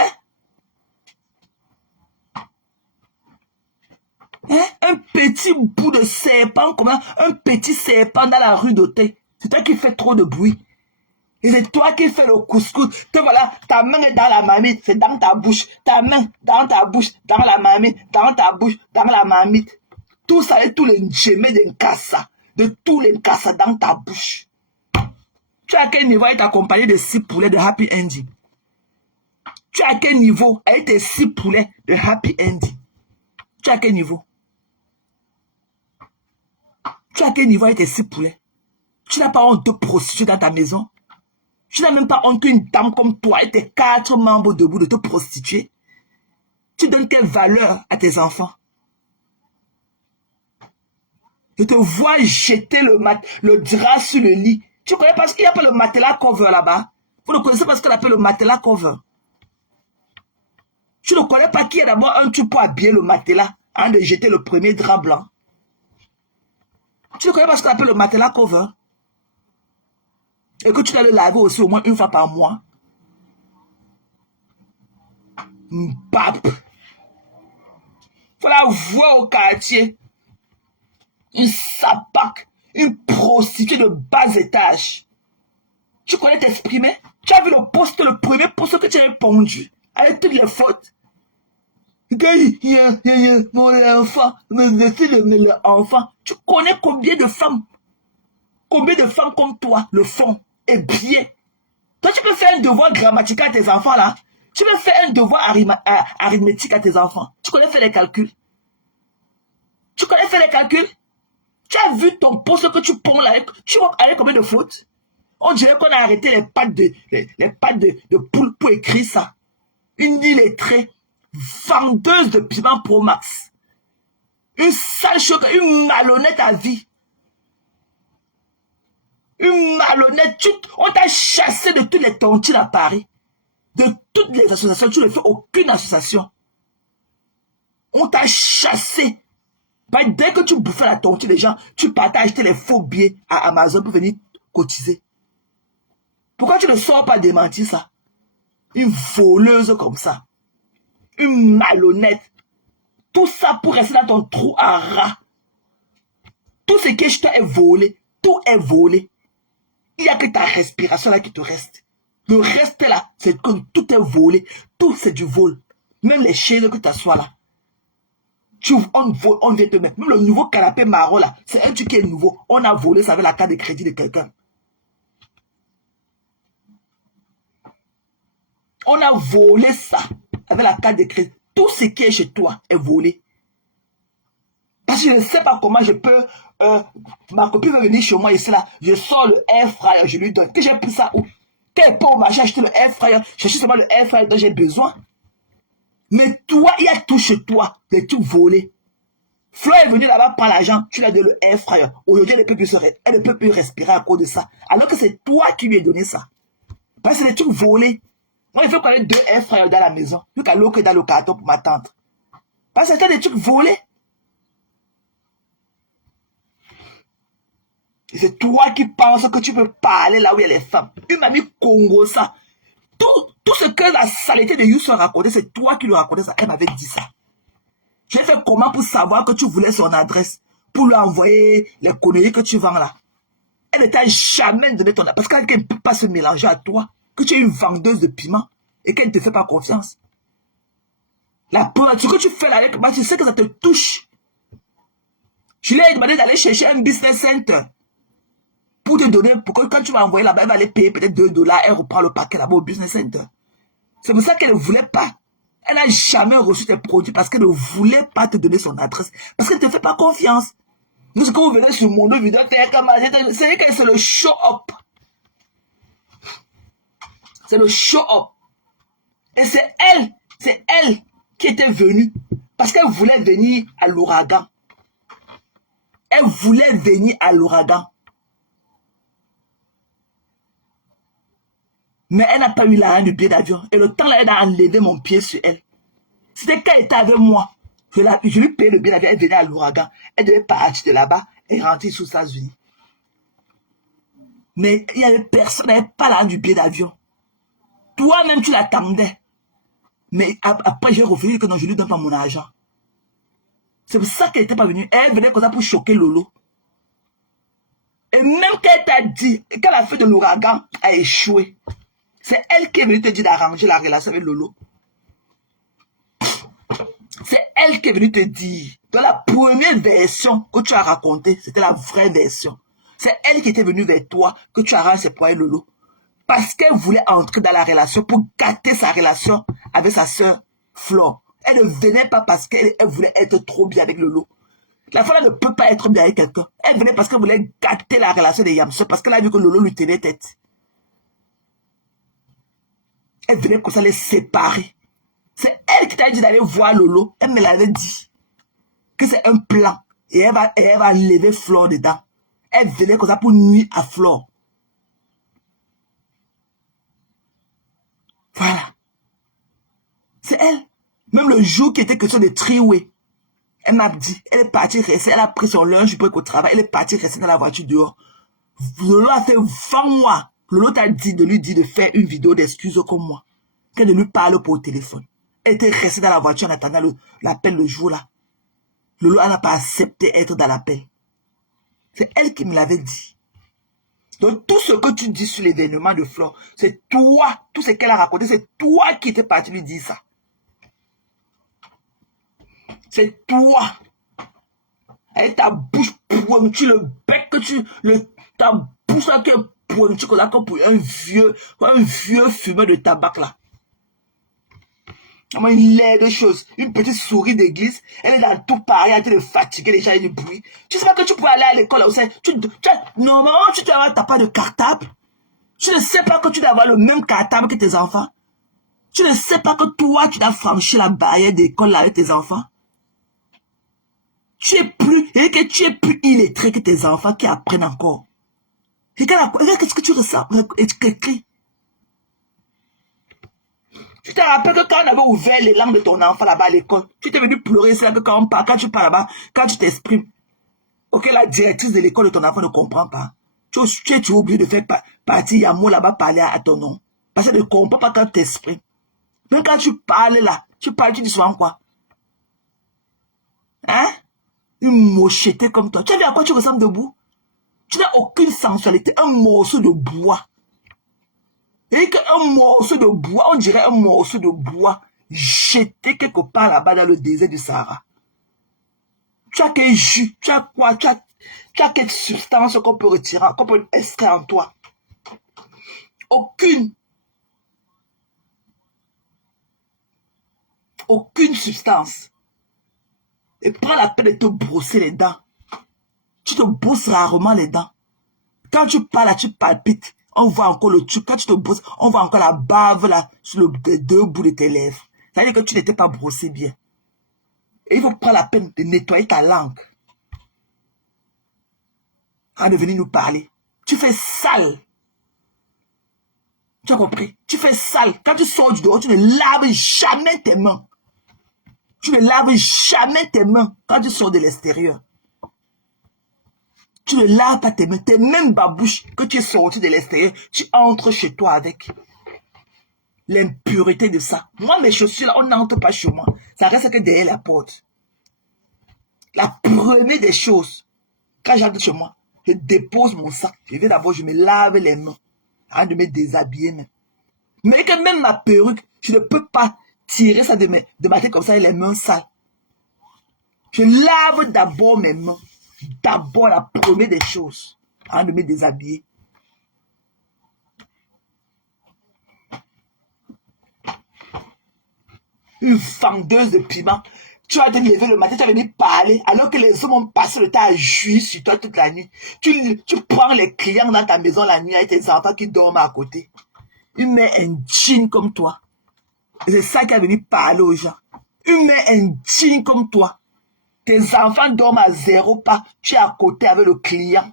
Hein? Un petit bout de serpent, comment? Un petit serpent dans la rue d'Auteuil. C'est toi qui fais trop de bruit. Et c'est toi qui fais le couscous. Te voilà, ta main est dans la marmite, c'est dans ta bouche. Ta main dans ta bouche, dans la marmite, dans ta bouche, dans la marmite. Tout ça et tous les gemets de tous les cassa dans ta bouche. Tu as à quel niveau être accompagné de 6 poulets de happy ending? Tu as à quel niveau avec tes 6 poulets de happy ending? Tu as à quel niveau? Tu as à quel niveau avec tes 6 poulets? Tu n'as pas honte de prostituer dans ta maison? Tu n'as même pas honte qu'une dame comme toi et tes 4 membres debout de te prostituer? Tu donnes quelle valeur à tes enfants? Je te vois jeter le drap sur le lit. Tu connais parce qu'il n'y a pas le matelas cover là-bas? Vous ne connaissez pas ce qu'on appelle le matelas cover? Tu ne connais pas qu'il y a d'abord un truc pour habiller le matelas avant de jeter le premier drap blanc? Tu ne connais pas ce qu'on appelle le matelas cover? Et que tu dois le laver aussi au moins une fois par mois? Mbap! Faut la voir au quartier. Une sapac, une prostituée de bas étage. Tu connais t'exprimer? Tu as vu le premier poste que tu as répondu avec toutes les fautes. Mon enfant, mon enfant. Tu connais combien de femmes comme toi le font? Et bien. Toi, tu peux faire un devoir grammatical à tes enfants là. Tu peux faire un devoir arithmétique à tes enfants. Tu connais faire les calculs? Tu connais faire les calculs? Tu as vu ton poste que tu ponds là, tu vois avec combien de fautes? On dirait qu'on a arrêté les pattes de poule pour écrire ça. Une illettrée, vendeuse de piment Pro Max. Une sale choc, une malhonnête à vie. Une malhonnête. On t'a chassé de toutes les tontines à Paris. De toutes les associations, tu ne fais aucune association. On t'a chassé. Dès que tu bouffais la tontine des gens, tu partais acheter les faux billets à Amazon pour venir cotiser. Pourquoi tu ne sors pas démentir ça? Une voleuse comme ça. Une malhonnête. Tout ça pour rester dans ton trou à rat. Tout ce qui est chez toi est volé. Tout est volé. Il n'y a que ta respiration là qui te reste. Le reste là, c'est que tout est volé. Tout c'est du vol. Même les chaises que tu assois là. On vient te mettre. Même le nouveau canapé marron là, c'est un truc qui est nouveau. On a volé ça avec la carte de crédit de quelqu'un. On a volé ça avec la carte de crédit. Tout ce qui est chez toi est volé. Parce que je ne sais pas comment je peux... ma copine veut venir chez moi ici là. Je sors le air fryer, je lui donne. Que j'ai pris ça où? Quel pas au marché acheter le air fryer? Chercher seulement le air fryer dont j'ai besoin. Mais toi, il y a tout chez toi. Des trucs volés. Flo est venue là-bas prendre l'argent. Tu l'as donné le air fryer. Aujourd'hui, elle ne peut plus respirer à cause de ça. Alors que c'est toi qui lui as donné ça. Parce que c'est des trucs volés. Moi, il faut qu'on ait 2 air fryers dans la maison. Plus qu'à l'eau que dans le carton pour ma tante. Parce que c'était des trucs volés. Et c'est toi qui penses que tu peux parler là où il y a les femmes. Une mamie Congo, ça. Tout ce que la saleté de Youssou a raconté, c'est toi qui lui racontais ça. Elle m'avait dit ça. J'ai fait comment pour savoir que tu voulais son adresse pour lui envoyer les conneries que tu vends là. Elle ne t'a jamais donné ton adresse. Parce qu'elle ne peut pas se mélanger à toi. Que tu es une vendeuse de piment et qu'elle ne te fait pas confiance. La preuve, ce que tu fais là avec moi, tu sais que ça te touche. Je lui ai demandé d'aller chercher un business center pour te donner, pour que quand tu vas envoyer là-bas, elle va aller payer peut-être $2, elle reprend le paquet là-bas au business center. C'est pour ça qu'elle ne voulait pas. Elle n'a jamais reçu tes produits parce qu'elle ne voulait pas te donner son adresse. Parce qu'elle ne te fait pas confiance. Nous, ce que vous venez sur mon vidéo faire comme c'est le show-up. C'est le show-up. Et c'est elle qui était venue. Parce qu'elle voulait venir à l'ouragan. Elle voulait venir à l'ouragan. Mais elle n'a pas eu l'argent du billet d'avion. Et le temps là, elle a enlevé mon pied sur elle. C'était qu'elle était avec moi. Je lui payais le billet d'avion. Elle venait à l'ouragan. Elle devait partir de là-bas et rentrer aux États-Unis. Mais il y avait personne, elle n'avait pas l'argent du billet d'avion. Toi-même, tu l'attendais. Mais après, j'ai refusé que non, je lui donne pas mon argent. C'est pour ça qu'elle n'était pas venue. Elle venait comme ça pour choquer Lolo. Et même qu'elle t'a dit, qu'elle a fait de l'ouragan a échoué. C'est elle qui est venue te dire d'arranger la relation avec Lolo. C'est elle qui est venue te dire. Dans la première version que tu as racontée, c'était la vraie version. C'est elle qui était venue vers toi que tu arranges ses poids Lolo. Parce qu'elle voulait entrer dans la relation pour gâter sa relation avec sa sœur Flore. Elle ne venait pas parce qu'elle voulait être trop bien avec Lolo. La femme ne peut pas être bien avec quelqu'un. Elle venait parce qu'elle voulait gâter la relation de Yamso, parce qu'elle a vu que Lolo lui tenait tête. Elle venait comme ça les séparer. C'est elle qui t'a dit d'aller voir Lolo. Elle me l'avait dit. Que c'est un plan. Et elle va lever Flore dedans. Elle venait comme ça pour nuire à Flore. Voilà. C'est elle. Même le jour qui était question de triouer. Elle m'a dit, elle est partie rester, elle a pris son lunch pour aller au travail, elle est partie rester dans la voiture dehors. Lolo a fait 20 mois. Lolo t'a dit de lui dire de faire une vidéo d'excuses comme moi. Qu'elle ne lui parle pas au téléphone. Elle était restée dans la voiture en attendant l'appel le jour là. Lolo n'a pas accepté d'être dans l'appel. C'est elle qui me l'avait dit. Donc tout ce que tu dis sur l'événement de Flore, c'est toi, tout ce qu'elle a raconté, c'est toi qui étais parti lui dire ça. C'est toi. Avec ta bouche pointue, le bec que ta bouche là qui est pointue comme ça, comme pour un vieux fumeur de tabac là. Une laide chose, une petite souris d'église, elle est dans tout Paris, en train de fatiguer les gens et du bruit. Tu sais pas que tu pourrais aller à l'école là où c'est. Normalement, tu dois avoir ta part de cartable. Tu ne sais pas que tu dois avoir le même cartable que tes enfants. Tu ne sais pas que toi, tu dois franchir la barrière d'école là avec tes enfants. Tu es plus illettré que tes enfants qui apprennent encore. Regarde qu'est-ce que tu ressens. Écris. Tu te rappelles que quand on avait ouvert les langues de ton enfant là-bas à l'école, tu t'es venu pleurer, c'est là que quand on parle, quand tu parles là-bas, quand tu t'exprimes, ok, la directrice de l'école de ton enfant ne comprend pas. Tu es obligé de faire partie, il y a un mot là-bas parler à ton nom. Parce qu'elle ne comprend pas quand tu t'exprimes. Même quand tu parles là, tu dis souvent quoi? Hein? Une mochetée comme toi. Tu as vu à quoi tu ressembles debout? Tu n'as aucune sensualité, un morceau de bois. Et qu'un morceau de bois, on dirait un morceau de bois jeté quelque part là-bas dans le désert du Sahara. Tu as quel jus, tu as quoi, tu as quelle substance qu'on peut retirer, qu'on peut extraire en toi? Aucune. aucune substance. Et prends la peine de te brosser les dents. Tu te brosses rarement les dents. Quand tu parles, là, tu palpites. On voit encore le truc. Quand tu te brosses, on voit encore la bave là, sur les deux bouts de tes lèvres. Ça veut dire que tu n'étais pas brossé bien. Et il faut prendre la peine de nettoyer ta langue. Avant de venir nous parler. Tu fais sale. Tu as compris? Tu fais sale. Quand tu sors du dehors, tu ne laves jamais tes mains. Tu ne laves jamais tes mains quand tu sors de l'extérieur. Tu ne laves pas tes mains. Tes mêmes babouches que tu es sorti de l'extérieur, tu entres chez toi avec. L'impureté de ça. Moi, mes chaussures, là, on n'entre pas chez moi. Ça reste que derrière la porte. La première des choses, quand j'entre chez moi, je dépose mon sac. Je vais d'abord, je me lave les mains. Avant de me déshabiller même. Mais que même ma perruque, je ne peux pas tirer ça de ma tête comme ça, les mains sales. Je lave d'abord mes mains. D'abord la première des choses. Avant de me déshabiller. Une vendeuse de piment. Tu vas te lever le matin, tu vas venir parler, alors que les hommes ont passé le temps à jouir sur toi toute la nuit. Tu prends les clients dans ta maison la nuit avec tes enfants qui dorment à côté. Il met un jean comme toi. C'est ça qui a venu parler aux gens. Il met un jean comme toi. Tes enfants dorment à 0 pas. Tu es à côté avec le client.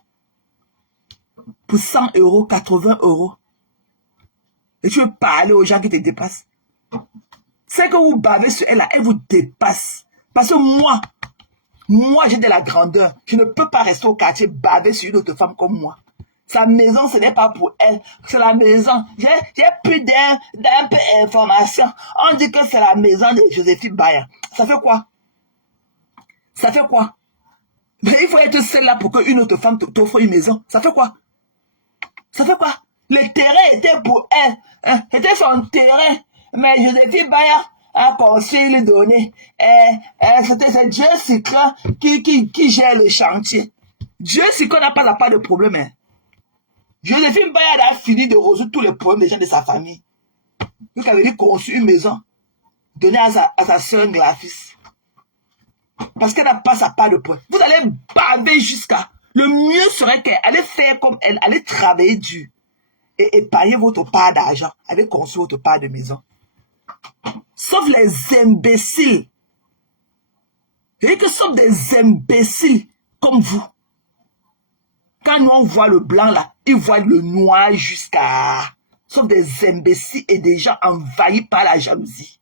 Pour 100 €, 80 €. Et tu veux parler aux gens qui te dépassent. C'est que vous bavez sur elle, là, elle vous dépasse. Parce que moi j'ai de la grandeur. Je ne peux pas rester au quartier baver sur une autre femme comme moi. Sa maison, ce n'est pas pour elle. C'est la maison. J'ai plus d'un peu d'informations. On dit que c'est la maison de Joséphine Baya. Ça fait quoi? Ça fait quoi? Mais il faut être celle-là pour qu'une autre femme t'offre une maison. Ça fait quoi? Ça fait quoi? Le terrain était pour elle. Hein? C'était son terrain. Mais Joséphine Baya a construit le donné. C'est Dieu Cyclone qui gère le chantier. Dieu Cyclone n'a pas la part de problème. Hein? Joséphine Baya a fini de résoudre tous les problèmes des gens de sa famille. Donc elle a venu construire une maison. Donner à sa soeur Glafis. Parce qu'elle n'a pas sa part de poids. Vous allez baver jusqu'à... Le mieux serait qu'elle allait faire comme elle, allait travailler dur. Et épargner votre part d'argent. Allez construire votre part de maison. Sauf les imbéciles. Et que sauf des imbéciles comme vous. Quand nous on voit le blanc là, ils voient le noir jusqu'à... Sauf des imbéciles et des gens envahis par la jalousie.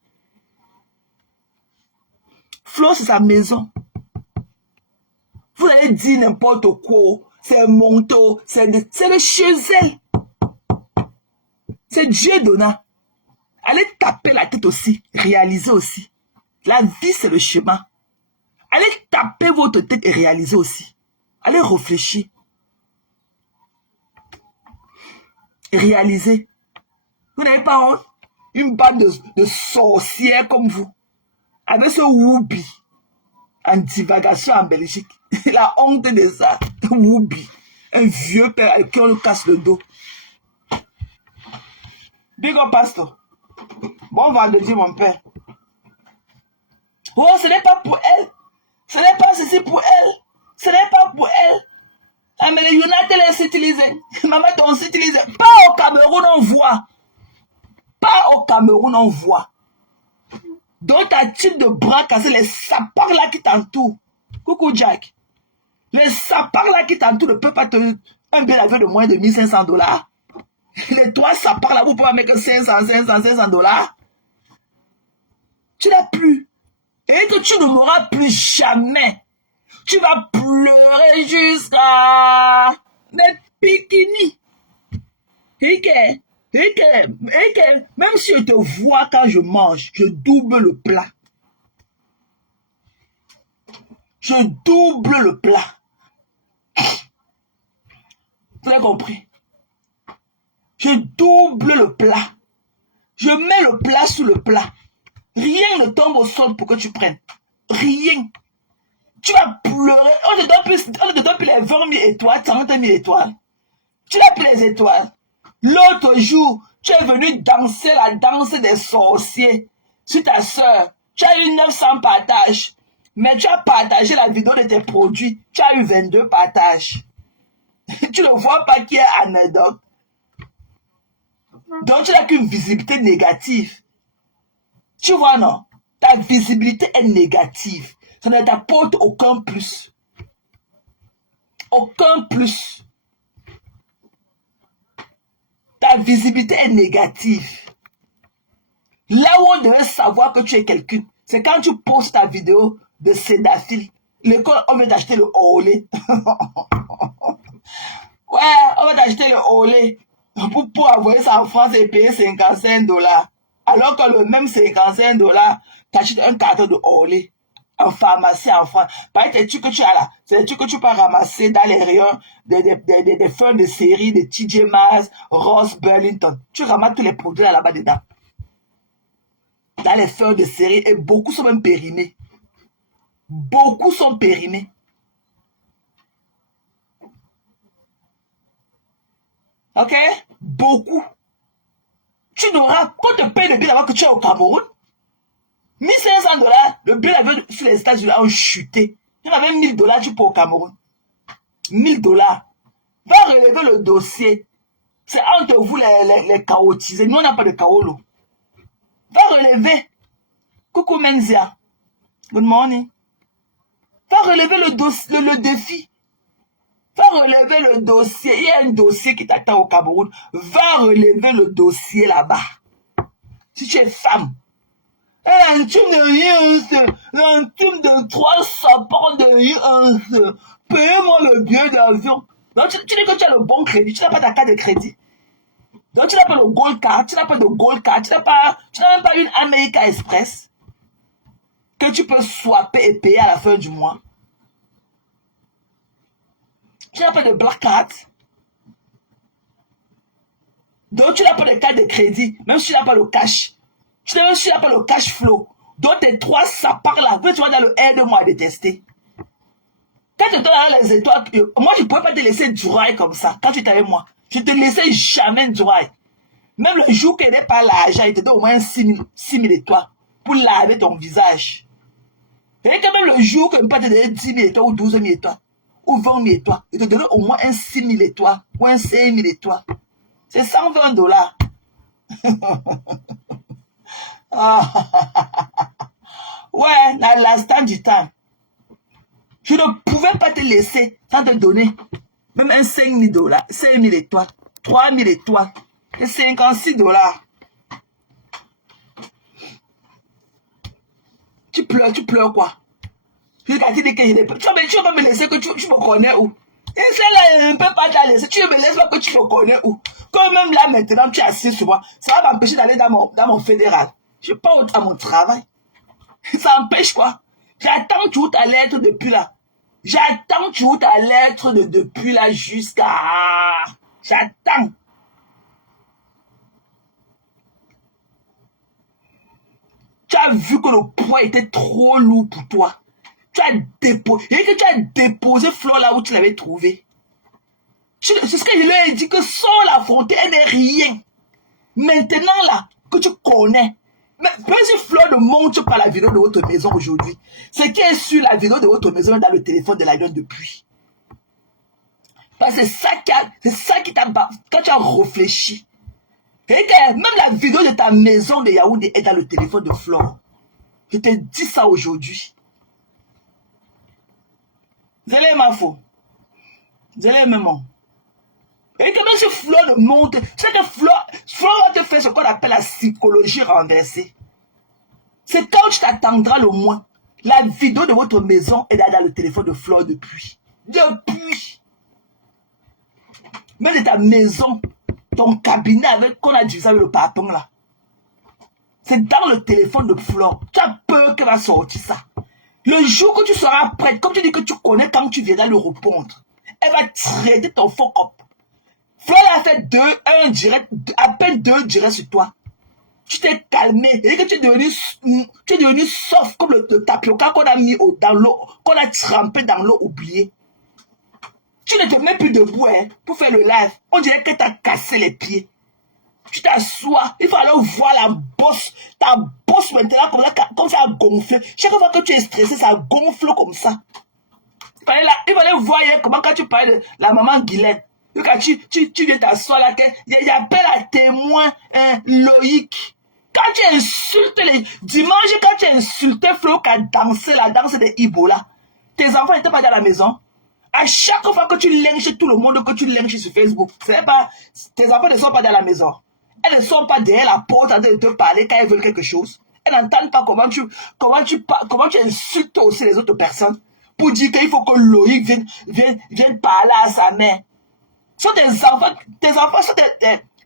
Flo, c'est sa maison. Vous allez dire n'importe quoi. C'est Monto. C'est le chez elle. C'est Dieu donnant. Allez taper la tête aussi. Réaliser aussi. La vie, c'est le chemin. Allez taper votre tête et réaliser aussi. Allez réfléchir. Réaliser. Vous n'avez pas honte? Une bande de sorcières comme vous. Avec ce Whoopi. En divagation en Belgique. La honte de ça. Whoopi. Un vieux père avec qui on le casse le dos. Big up, pasteur. Bon vendredi, mon père. Oh, ce n'est pas pour elle. Ce n'est pas ceci pour elle. Ce n'est pas pour elle. Ah, mais les United les utilisent. Maman, on s'utilise. Pas au Cameroun, on voit. Pas au Cameroun, on voit. Donc, ta type de bras cassé, les sapars là qui t'entourent. Coucou, Jack. Les sapars là qui t'entourent ne peuvent pas te... Un billet d'avion de moins de 1500 $. Les 3 sapars là, vous pouvez mettre 500 $. Tu n'as plus. Et que tu ne m'auras plus jamais. Tu vas pleurer jusqu'à... des piquinis. Et même si je te vois quand je mange, je double le plat. Je double le plat. Vous avez compris? Je double le plat. Je mets le plat sous le plat. Rien ne tombe au sol pour que tu prennes. Rien. Tu vas pleurer. On ne te donne plus les 20 000 étoiles, 30 000 étoiles. Tu n'as plus les étoiles. L'autre jour, tu es venu danser la danse des sorciers sur ta soeur. Tu as eu 900 partages. Mais tu as partagé la vidéo de tes produits. Tu as eu 22 partages. Tu ne vois pas qui est anecdote. Donc, tu n'as qu'une visibilité négative. Tu vois, non? Ta visibilité est négative. Ça ne t'apporte aucun plus. Aucun plus. Ta visibilité est négative. Là où on devait savoir que tu es quelqu'un, c'est quand tu postes ta vidéo de Cédafil. L'école, on veut t'acheter le olé. Ouais, on va t'acheter le olé pour envoyer ça en France et payer 55 $. Alors que le même 55 $, t'achètes un carton de olé en pharmacie en France. Par exemple, les trucs que tu as là, c'est des trucs que tu peux ramasser dans les rayons des feuilles de série, de TJ Maxx, Ross, Burlington. Tu ramasses tous les produits là-bas dedans. Dans les feuilles de série, et beaucoup sont même périmés. Beaucoup sont périmés. Ok? Beaucoup. Tu n'auras, quand tu payes le billet d'abord que tu es au Cameroun, 1500 $, le billet d'avion sur les États-Unis a chuté. Tu avais 1000 $, tu peux au Cameroun. 1000 $. Va relever le dossier. C'est entre vous les chaotisés. Nous, on n'a pas de chaos. Va relever. Coucou Menzia. Good morning. Va relever le défi. Va relever le dossier. Il y a un dossier qui t'attend au Cameroun. Va relever le dossier là-bas. Si tu es femme. Un tube de rien, un tube de 3 sapins de rien. Payez-moi le billet d'avion. Donc tu dis que tu as le bon crédit. Tu n'as pas ta carte de crédit. Donc tu n'as pas le Gold Card. Tu n'as pas de Gold Card. Tu n'as même pas une America Express que tu peux swapper et payer à la fin du mois. Tu n'as pas de Black Card. Donc tu n'as pas de carte de crédit. Même si tu n'as pas le cash. Tu n'as pas le cash flow. Donc tes 3 sapins là, tu vas dans le aide-moi à détester. Quand tu es dans les étoiles, moi je ne pouvais pas te laisser dry comme ça. Quand tu étais avec moi, je ne te laissais jamais dry. Même le jour qu'il n'est pas l'argent, il te donne au moins 6 000 étoiles pour laver ton visage. Et quand même le jour que ne pas te donner 10 000 étoiles ou 12 000 étoiles ou 20 000 étoiles, il te donne au moins 6 000 étoiles ou 5 000 étoiles. C'est 120 $. Ouais, l'instant du temps. Je ne pouvais pas te laisser sans te donner même un 5 000 $, 5 000 étoiles, 3 000 étoiles et 56 $. Tu pleures quoi? Je t'ai dit que je n'ai pas. Tu vas pas me laisser que tu me connais où? Et celle-là, je ne peux pas te laisser. Tu me laisses pas que tu me connais où? Quand même là maintenant, tu es assis sur moi. Ça va m'empêcher d'aller dans mon fédéral. Je ne suis pas à mon travail. Ça empêche quoi? J'attends toujours ta lettre depuis là. J'attends toujours ta lettre depuis là jusqu'à... J'attends. Tu as vu que le poids était trop lourd pour toi. Tu as déposé... Et que tu as déposé Flore là où tu l'avais trouvé. C'est ce que je lui ai dit, que sans l'affronter, elle n'est rien. Maintenant là, que tu connais... Mais si Flore ne montre pas la vidéo de votre maison aujourd'hui, c'est qui est sur la vidéo de votre maison dans le téléphone de l'avion depuis. Parce que c'est ça qui t'a... Quand tu as réfléchi. Et que même la vidéo de ta maison de Yaoundé est dans le téléphone de Flore. Je te dis ça aujourd'hui. Vous allez ma faux. Vous allez maman. Et que même si Flore ne monte, c'est que Flore va te faire ce qu'on appelle la psychologie renversée. C'est quand tu t'attendras le moins. La vidéo de votre maison est dans le téléphone de Flore depuis. Depuis. Même de ta maison, ton cabinet avec qu'on a divisé avec le parton là. C'est dans le téléphone de Flore. Tu as peur qu'elle va sortir ça. Le jour que tu seras prête, comme tu dis que tu connais quand tu viendras le répondre, elle va traiter ton faux cop. Flore a fait un direct, à peine 2 directs sur toi. Tu t'es calmé. Et que tu es devenu soft comme le tapioca qu'on a mis dans l'eau, qu'on a trempé dans l'eau oubliée. Tu ne te mets plus debout pour faire le live. On dirait que tu as cassé les pieds. Tu t'assois, il faut aller voir la bosse. Ta bosse maintenant, comme ça a gonflé. Chaque fois que tu es stressé, ça gonfle comme ça. Il fallait voir comment quand tu parlais de la maman Guylaine. Quand tu viens t'asseoir là, il appelle à témoin Loïc. Quand tu insultes les... Dimanche, quand tu insultais Flo qui a dansé la danse des Ibola, tes enfants n'étaient pas dans la maison. À chaque fois que tu lynches tout le monde, que tu lynches sur Facebook, tes enfants ne sont pas dans la maison. Elles ne sont pas derrière la porte en train de te parler quand elles veulent quelque chose. Elles n'entendent pas comment tu insultes aussi les autres personnes pour dire qu'il faut que Loïc vienne parler à sa mère. Ce sont tes enfants sont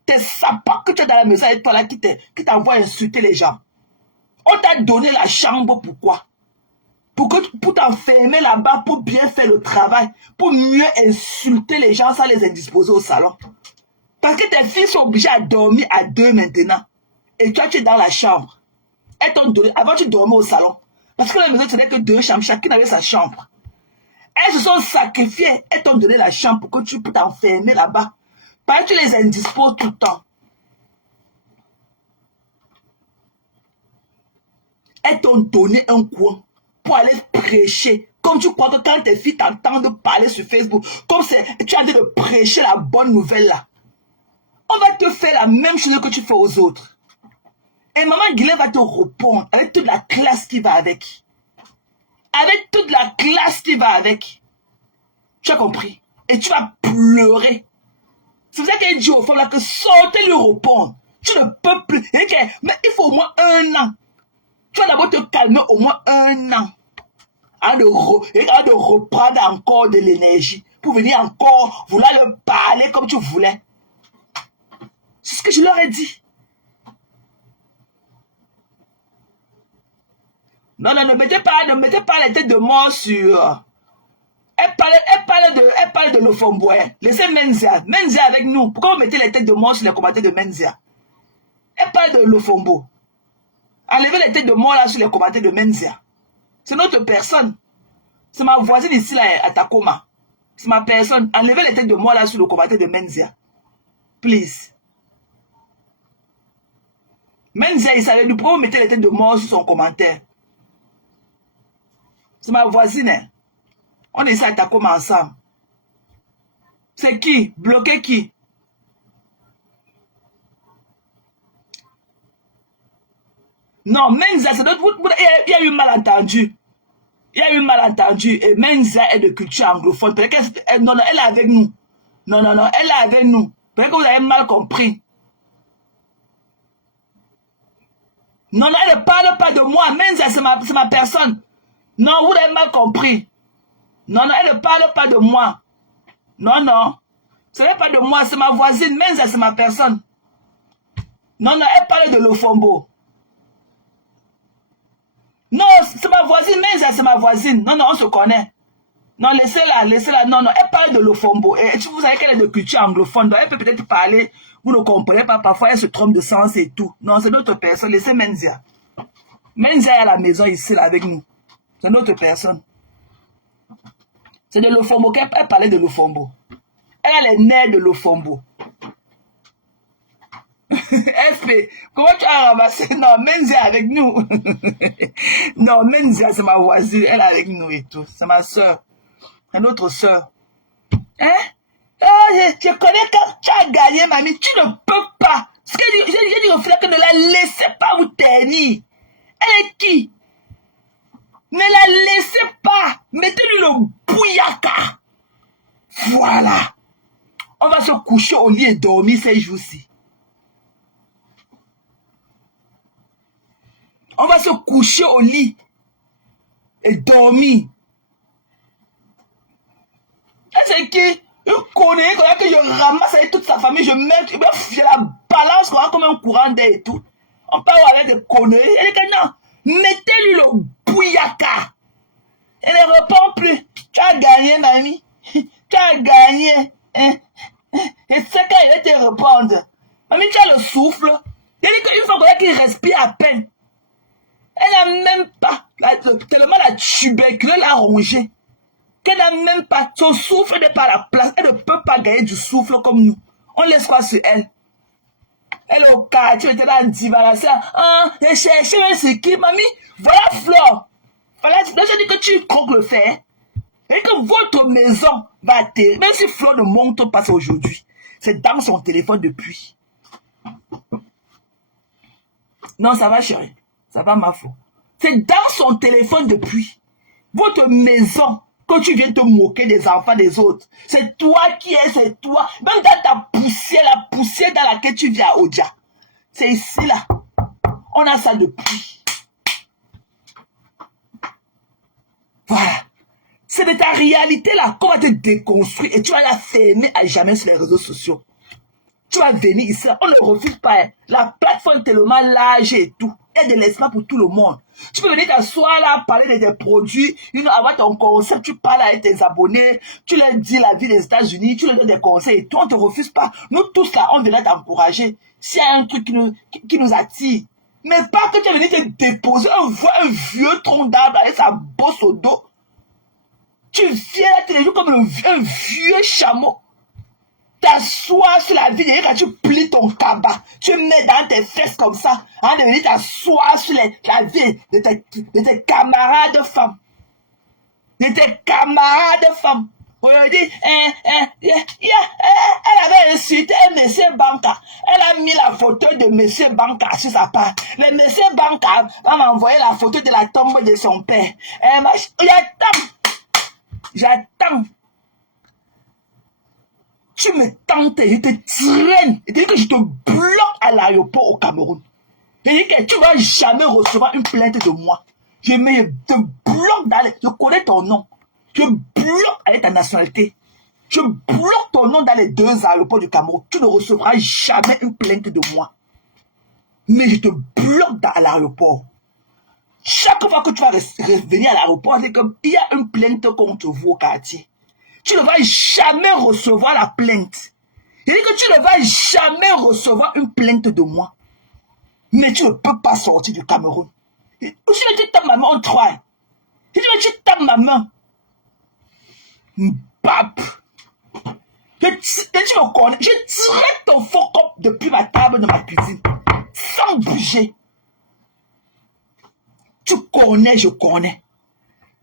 tes sapins que tu as dans la maison et toi là qui t'envoient insulter les gens. On t'a donné la chambre, pourquoi? Pour t'enfermer là-bas, pour bien faire le travail, pour mieux insulter les gens sans les indisposer au salon. Parce que tes filles sont obligées à dormir à 2 maintenant. Et toi, tu es dans la chambre. Elles t'ont donné, avant tu dormais au salon. Parce que la maison, ce n'est que 2 chambres, chacune avait sa chambre. Elles se sont sacrifiées, elles t'ont donné la chambre pour que tu puisses t'enfermer là-bas. Parce que tu les indisposes tout le temps. Elles t'ont donné un coin pour aller prêcher. Comme tu crois que quand tes filles t'entendent parler sur Facebook, comme tu as envie de prêcher la bonne nouvelle là, on va te faire la même chose que tu fais aux autres. Et maman Guylaine va te répondre avec toute la classe qui va avec. Avec toute la classe qui va avec. Tu as compris? Et tu vas pleurer. C'est pour ça qu'elle dit aux femmes là que sortez lui répondre. Tu ne peux plus. Mais il faut au moins 1 an. Tu vas d'abord te calmer au moins 1 an. Avant de reprendre encore de l'énergie. Pour venir encore vouloir leur parler comme tu voulais. C'est ce que je leur ai dit. Non, ne mettez pas les têtes de mort sur... Elle parle de Lofombo. Laissez Menzia. Menzia avec nous. Pourquoi vous mettez les têtes de mort sur les commentaires de Menzia? Elle parle de Lofombo. Enlevez les têtes de mort là sur les commentaires de Menzia. C'est notre personne. C'est ma voisine ici là à Tacoma. C'est ma personne. Enlevez les têtes de mort là sur le commentaire de Menzia. Please. Menzia, il savait nous. Pourquoi vous mettez les têtes de mort sur son commentaire? C'est ma voisine. Hein? On est ici à Tacoma ensemble. C'est qui? Bloquer qui? Non, Menzia, c'est notre... Il y a eu malentendu. Il y a eu malentendu. Et Menzia est de culture anglophone. Non, elle est avec nous. Non, elle est avec nous. Peut-être que vous avez mal compris. Non, elle ne parle pas de moi. Menzia, c'est ma personne. Non, vous avez mal compris. Non, elle ne parle pas de moi. Non. Ce n'est pas de moi, c'est ma voisine. Menzia, c'est ma personne. Non, elle parle de Lofombo. Non, c'est ma voisine. Menzia, c'est ma voisine. Non, on se connaît. Non, laissez-la. Non, elle parle de Lofombo. Et vous savez qu'elle est de culture anglophone. Donc elle peut peut-être parler. Vous ne comprenez pas. Parfois, elle se trompe de sens et tout. Non, c'est notre personne. Laissez Menzia. Menzia est à la maison ici, là, avec nous. C'est notre personne. C'est de Lofombo qu'elle parlait de Lofombo. Elle a les nerfs de Lofombo. FP, comment tu as ramassé? Non, Menzia est avec nous. Non, Menzia, c'est ma voisine. Elle est avec nous et tout. C'est ma soeur. C'est notre soeur. Hein? Oh, je connais quand tu as gagné, mamie. Tu ne peux pas. J'ai dit au frère que ne la laissez pas vous ternir. Elle est qui? Ne la laissez pas. Mettez-lui le bouillaka. Voilà. On va se coucher au lit et dormir ces jours-ci. On va se coucher au lit et dormir. Et c'est qui? Une connerie que je ramasse avec toute sa famille, je la balance comme un courant d'air et tout. On parle avec des conneries. Elle dit que non, mettez-lui le bouillaka. Elle ne répond plus. Tu as gagné, mamie. Tu as gagné. Et c'est quand il va te répondre. Mamie, tu as le souffle. Elle dit qu'une fois qu'il respire à peine. Elle n'a même pas, tellement la tuberculose l'a rongée, qu'elle n'a même pas, son souffle n'est pas à la place. Elle ne peut pas gagner du souffle comme nous. On laisse quoi sur elle? Elle est au quartier, elle était là en divagation. J'ai cherché un ski, mamie. Voilà Flore. Voilà, là, j'ai dit que tu croques le fer. Et que votre maison va atterrir. Même si Flore ne monte pas aujourd'hui. C'est dans son téléphone depuis. Non, ça va, chérie. Ça va, ma foi. C'est dans son téléphone depuis. Votre maison, quand tu viens te moquer des enfants des autres, c'est toi qui es, c'est toi. Même dans ta poussière, la poussière dans laquelle tu viens à Odia. C'est ici, là. On a ça depuis. Voilà. C'est de ta réalité, là, qu'on va te déconstruire et tu vas la fermer à jamais sur les réseaux sociaux. Tu vas venir ici, on ne refuse pas. Hein. La plateforme est tellement large et tout. Il y a de l'espace pour tout le monde. Tu peux venir t'asseoir là, parler de tes produits, avoir ton concept, tu parles avec tes abonnés, tu leur dis la vie des États-Unis, tu leur donnes des conseils et tout, on ne te refuse pas. Nous tous là, on vient t'encourager. S'il y a un truc qui nous attire, mais pas que tu vas venir te déposer un vieux tronc d'arbre avec sa bosse au dos. Tu viens là, tu les joues comme un vieux chameau. T'assois sur la vie, et quand tu plies ton cabas, tu mets dans tes fesses comme ça, de venir t'asseoir sur la vie de tes camarades femmes. De tes camarades femmes. Aujourd'hui, elle avait insulté M. Banca. Elle a mis la photo de M. Banca sur sa page. Le M. Banca m'a envoyé la photo de la tombe de son père. J'attends. Tu me tentes, je te traîne. Et dis que je te bloque à l'aéroport au Cameroun. Et dis que tu ne vas jamais recevoir une plainte de moi. Je te bloque je connais ton nom. Je bloque avec ta nationalité. Je bloque ton nom dans les 2 aéroports du Cameroun. Tu ne recevras jamais une plainte de moi. Mais je te bloque à l'aéroport. Chaque fois que tu vas revenir à l'aéroport, c'est comme il y a une plainte contre vous au quartier. Tu ne vas jamais recevoir la plainte. Il dit que tu ne vas jamais recevoir une plainte de moi. Mais tu ne peux pas sortir du Cameroun. Si tu tapes ma main, on travaille. Si tu tapes ma main, bap. Tu me connais. Je tirais ton faux cop depuis ma table de ma cuisine. Sans bouger. Tu connais, je connais.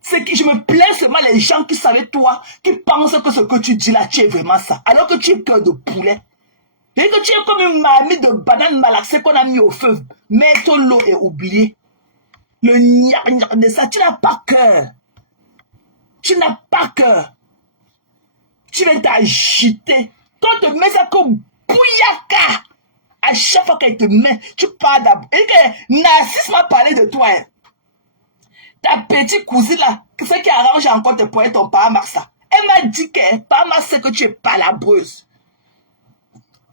C'est que je me plains seulement les gens qui savaient toi, qui pensent que ce que tu dis là, tu es vraiment ça. Alors que tu es cœur de poulet. Et que tu es comme une marmite de banane malaxée qu'on a mis au feu. Mettre l'eau et oublier. Le gna de ça, tu n'as pas cœur. Tu n'as pas cœur. Tu viens t'agiter. Quand on te met ça comme bouillaka, à chaque fois qu'elle te met, tu parles d'abord. Et que Narcisse m'a parlé de toi. Hein. Ta petite cousine là, ce qui arrange encore tes poètes, ton Paramarsa. Elle m'a dit que Paramarsa, c'est que tu es palabreuse.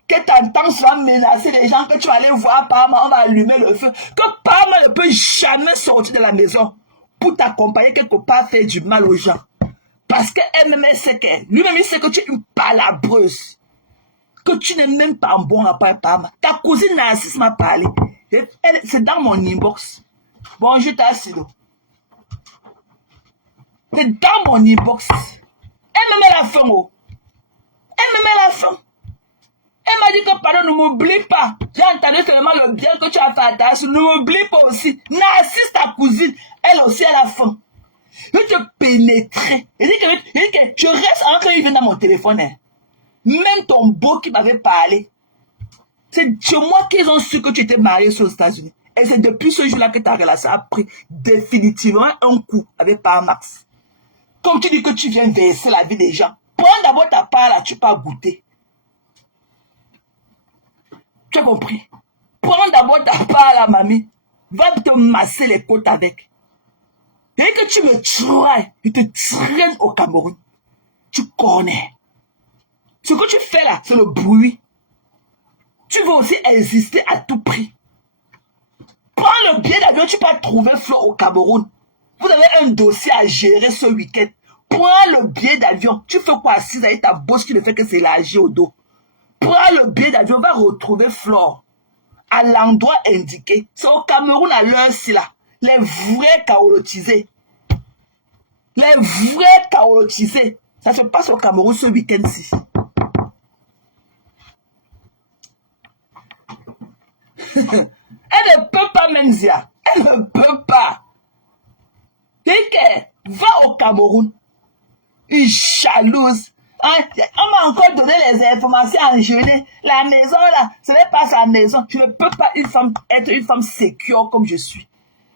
Que t'entends souvent menacer les gens, que tu vas aller voir Paramarsa, on va allumer le feu. Que Paramarsa ne peut jamais sortir de la maison pour t'accompagner quelque part faire du mal aux gens. Parce qu'elle-même, elle sait que, lui-même, il sait que tu es une palabreuse. Que tu n'es même pas un bon rapport avec Paramarsa. Ta cousine Narcisse m'a parlé. C'est dans mon inbox. Bonjour, Tassido. C'est dans mon inbox. Elle me met la faim, oh. Elle me met la faim. Elle m'a dit que, pardon, ne m'oublie pas. J'ai entendu seulement le bien que tu as fait à ta soeur. Ne m'oublie pas aussi. Narcisse, ta cousine, elle aussi, elle a faim. Je te pénétrer. Il dit que je reste avant qu'il vienne dans mon téléphone. Hein. Même ton beau qui m'avait parlé. C'est chez moi qu'ils ont su que tu étais marié aux États-Unis. Et c'est depuis ce jour-là que ta relation a pris définitivement un coup avec Parmax. Comme tu dis que tu viens verser la vie des gens, prends d'abord ta part là, tu peux goûter. Tu as compris? Prends d'abord ta part là, mamie. Va te masser les côtes avec. Et que tu me traites, je te traîne au Cameroun. Tu connais. Ce que tu fais là, c'est le bruit. Tu veux aussi exister à tout prix. Prends le billet d'avion, tu peux trouver Flo au Cameroun. Vous avez un dossier à gérer ce week-end. Prends le billet d'avion. Tu fais quoi assise avec ta bosse qui ne fait que s'élargir au dos. Prends le billet d'avion, va retrouver Flore à l'endroit indiqué. C'est au Cameroun à l'heure-ci là. Les vrais kaolotisés. Les vrais kaolotisés. Ça se passe au Cameroun ce week-end-ci. Elle ne peut pas, Menzia. Elle ne peut pas. Va au Cameroun. Une jalouse. Hein? On m'a encore donné les informations en gelée. La maison là, ce n'est pas sa maison. Je ne peux pas être une femme sécure comme je suis.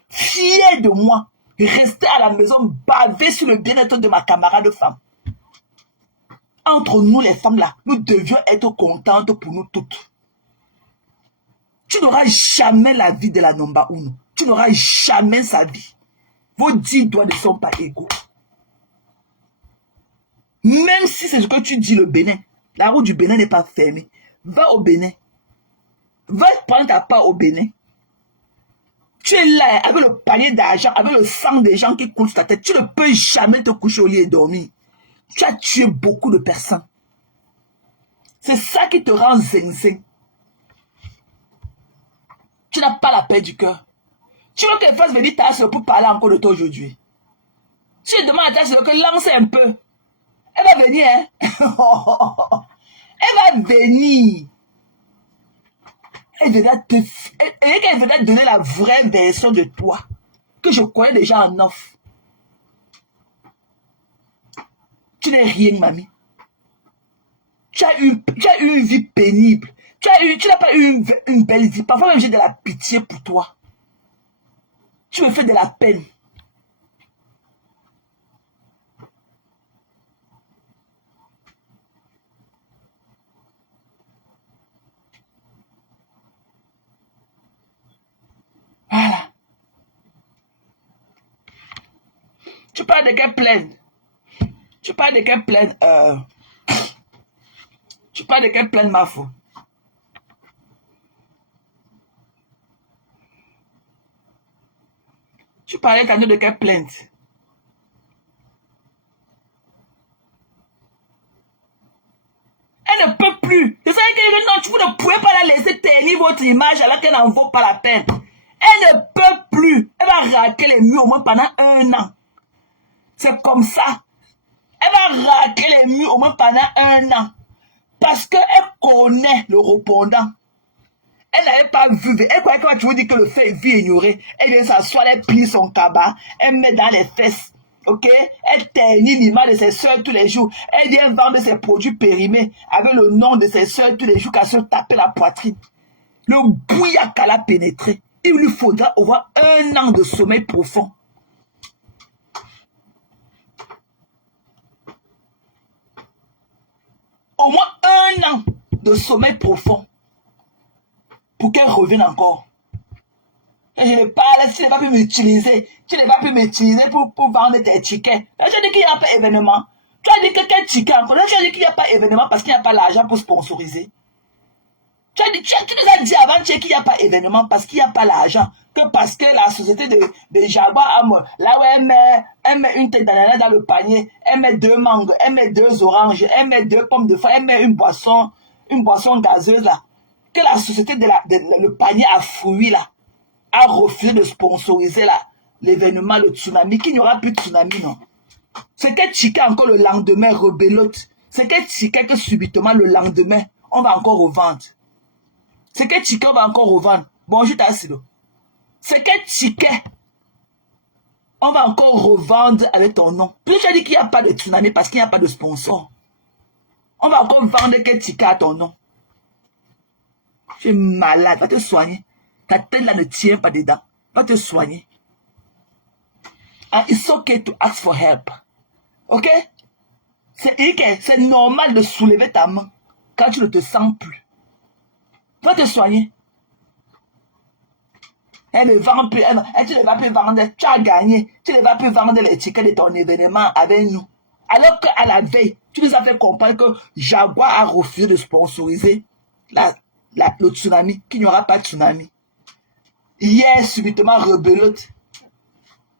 Fière de moi. Rester à la maison, baver sur le bien-être de ma camarade femme. Entre nous les femmes là, nous devions être contentes pour nous toutes. Tu n'auras jamais la vie de la Nomba Uno. Tu n'auras jamais sa vie. Vos 10 doigts ne sont pas égaux. Même si c'est ce que tu dis, le Bénin, la route du Bénin n'est pas fermée. Va au Bénin. Va prendre ta part au Bénin. Tu es là avec le panier d'argent, avec le sang des gens qui coulent sur ta tête. Tu ne peux jamais te coucher au lit et dormir. Tu as tué beaucoup de personnes. C'est ça qui te rend zinzin. Tu n'as pas la paix du cœur. Tu veux qu'elle fasse venir ta soeur pour parler encore de toi aujourd'hui. Tu demandes à ta soeur que lance un peu. Elle va venir, hein. Elle va venir. Elle viendra te donner la vraie version de toi. Que je connais déjà en off. Tu n'es rien, mamie. Tu as eu une vie pénible. Tu n'as pas eu une belle vie. Parfois même j'ai de la pitié pour toi. Tu me fais de la peine. Voilà. Tu parles de quelle plaine? Tu parles de quelle plaine? Tu parles de quelle plaine, ma fou? Tu parlais tantôt de quelle plainte? Elle ne peut plus. C'est ça que non, vous ne pouvez pas la laisser ternir votre image alors qu'elle n'en vaut pas la peine. Elle ne peut plus. Elle va raquer les murs au moins pendant 1 an. C'est comme ça. Elle va raquer les murs au moins pendant 1 an. Parce qu'elle connaît le répondant. Elle n'avait pas vu. Elle croyait que tu veux dire que le fait est vu ignoré. Elle vient s'asseoir, elle plie son cabas, elle met dans les fesses. Ok? Elle ternit l'image de ses soeurs tous les jours. Elle vient vendre ses produits périmés avec le nom de ses soeurs tous les jours qu'à se taper la poitrine. Le bouillard qu'elle a pénétré. Il lui faudra avoir 1 an de sommeil profond. Au moins 1 an de sommeil profond. Pour qu'elle revienne encore. Et je ne parle, si tu n'as pas pu m'utiliser, pour vendre tes tickets. Là, je dis qu'il n'y a pas événement. Tu as dit que quel ticket encore? Là, tu as dit qu'il n'y a pas événement parce qu'il n'y a pas l'argent pour sponsoriser. Tu nous as dit avant qu'il n'y a pas événement parce qu'il n'y a pas l'argent. Que parce que la société de Jaguar, là où elle met une tête d'ananas dans le panier, elle met 2 mangues, elle met 2 oranges, elle met 2 pommes de feuilles, elle met une boisson gazeuse là. Que la société le panier à fruits là, a refusé de sponsoriser là, l'événement, le tsunami, qu'il n'y aura plus de tsunami, non. C'est quel ticket encore le lendemain, rebellote. C'est quel ticket que subitement le lendemain, on va encore revendre. C'est quel ticket on va encore revendre. Bonjour Tassilo. C'est quel ticket on va encore revendre avec ton nom. Puis tu as dit qu'il n'y a pas de tsunami parce qu'il n'y a pas de sponsor. On va encore vendre quel ticket à ton nom. Tu es malade, va te soigner. Ta tête là ne tient pas dedans. Va te soigner. And it's okay to ask for help. Ok? C'est normal de soulever ta main quand tu ne te sens plus. Va te soigner. Elle ne vend plus, tu ne vas plus vendre, tu as gagné. Tu ne vas plus vendre les tickets de ton événement avec nous. Alors qu'à la veille, tu nous as fait comprendre que Jaguar a refusé de sponsoriser le tsunami, qu'il n'y aura pas de tsunami. Hier, subitement, rebelote.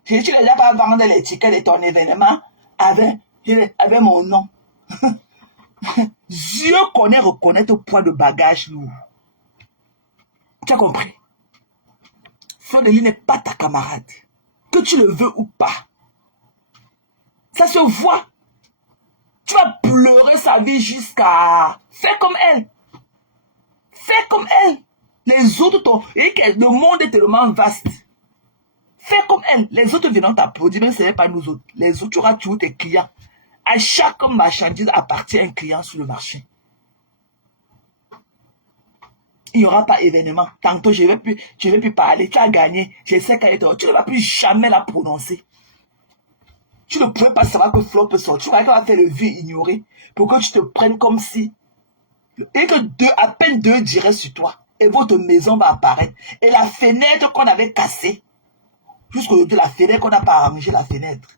Tu ne vas pas vendre les tickets de ton événement avec mon nom. Dieu connaît reconnaître au point de bagage lourd. Tu as compris? Fleur de Lys n'est pas ta camarade. Que tu le veux ou pas. Ça se voit. Tu vas pleurer sa vie jusqu'à... Fais comme elle. Fais comme elle. Les autres, et que le monde est tellement vaste. Fais comme elle. Les autres viennent t'applaudir, mais ce n'est pas nous autres. Les autres, tu auras toujours tes clients. À chaque marchandise appartient un client sur le marché. Il n'y aura pas événement. Tantôt, je ne vais plus parler. Tu as gagné. Je sais qu'elle est dehors. Tu ne vas plus jamais la prononcer. Tu ne pouvais pas savoir que Flo peut sortir. Tu croyais qu'elle va faire le vieux ignoré pour que tu te prennes comme si. Et que à peine deux diraient sur toi. Et votre maison va apparaître. Et la fenêtre qu'on avait cassée. Jusqu'aujourd'hui, la fenêtre qu'on n'a pas arrangé, la fenêtre.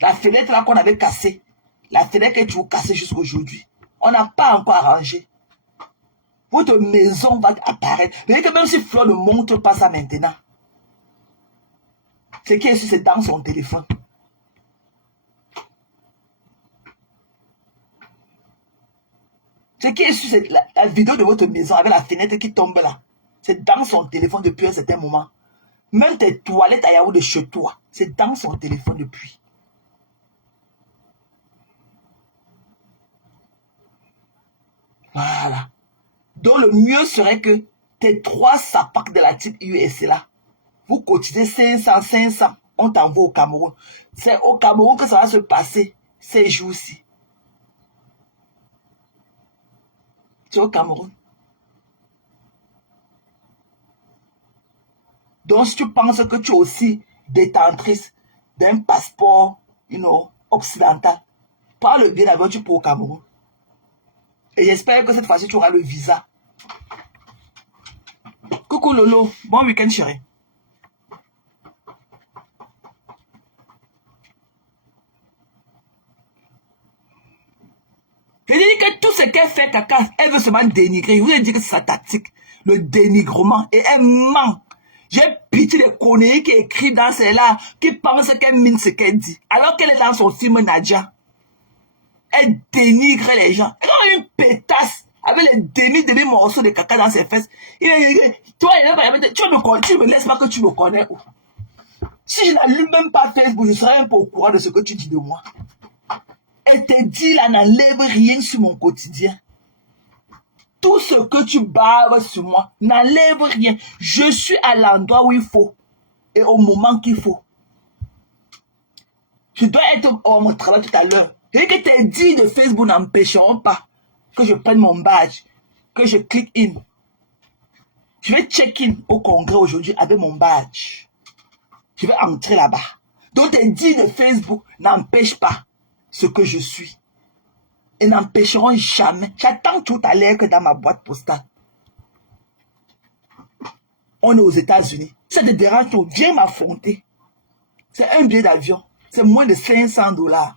La fenêtre là qu'on avait cassée. La fenêtre est toujours cassée jusqu'aujourd'hui. On n'a pas encore arrangé. Votre maison va apparaître. Vous voyez que même si Flo ne montre pas ça maintenant, ce qui est sur, c'est dans son téléphone. Ce qui est sur, c'est la vidéo de votre maison avec la fenêtre qui tombe là. C'est dans son téléphone depuis un certain moment. Même tes toilettes à yaourt de chez toi, c'est dans son téléphone depuis. Voilà. Donc le mieux serait que tes 3 sapacs de la type US là, vous cotisez 500, on t'envoie au Cameroun. C'est au Cameroun que ça va se passer ces jours-ci. C'est au Cameroun. Donc si tu penses que tu es aussi détentrice d'un passeport, occidental, parle bien avec tu pour au Cameroun. Et j'espère que cette fois-ci tu auras le visa. Coucou Lolo, bon week-end chérie. Je dis que tout ce qu'elle fait, caca, elle veut seulement dénigrer. Je vous ai dit que c'est sa tactique, le dénigrement. Et elle ment. J'ai pitié des conneries qui écrivent dans celle-là, qui pensent qu'elle mine ce qu'elle dit. Alors qu'elle est dans son film Nadia. Elle dénigre les gens. Elle a une pétasse avec les demi-morceaux de caca dans ses fesses. Tu me laisses pas que tu me connais. Si je n'allume même pas Facebook, je serai un peu au courant de ce que tu dis de moi. Elle te dit là, n'enlève rien sur mon quotidien. Tout ce que tu baves sur moi, n'enlève rien. Je suis à l'endroit où il faut et au moment qu'il faut. Je dois être au mon travail tout à l'heure. Et que tes dits de Facebook n'empêcheront pas que je prenne mon badge, que je clique in. Je vais check-in au congrès aujourd'hui avec mon badge. Je vais entrer là-bas. Donc tes dits de Facebook n'empêchent pas ce que je suis. Et n'empêcheront jamais. J'attends tout à l'heure que dans ma boîte postale. On est aux États-Unis. Ça te dérange, viens m'affronter. C'est un billet d'avion. C'est moins de 500 $.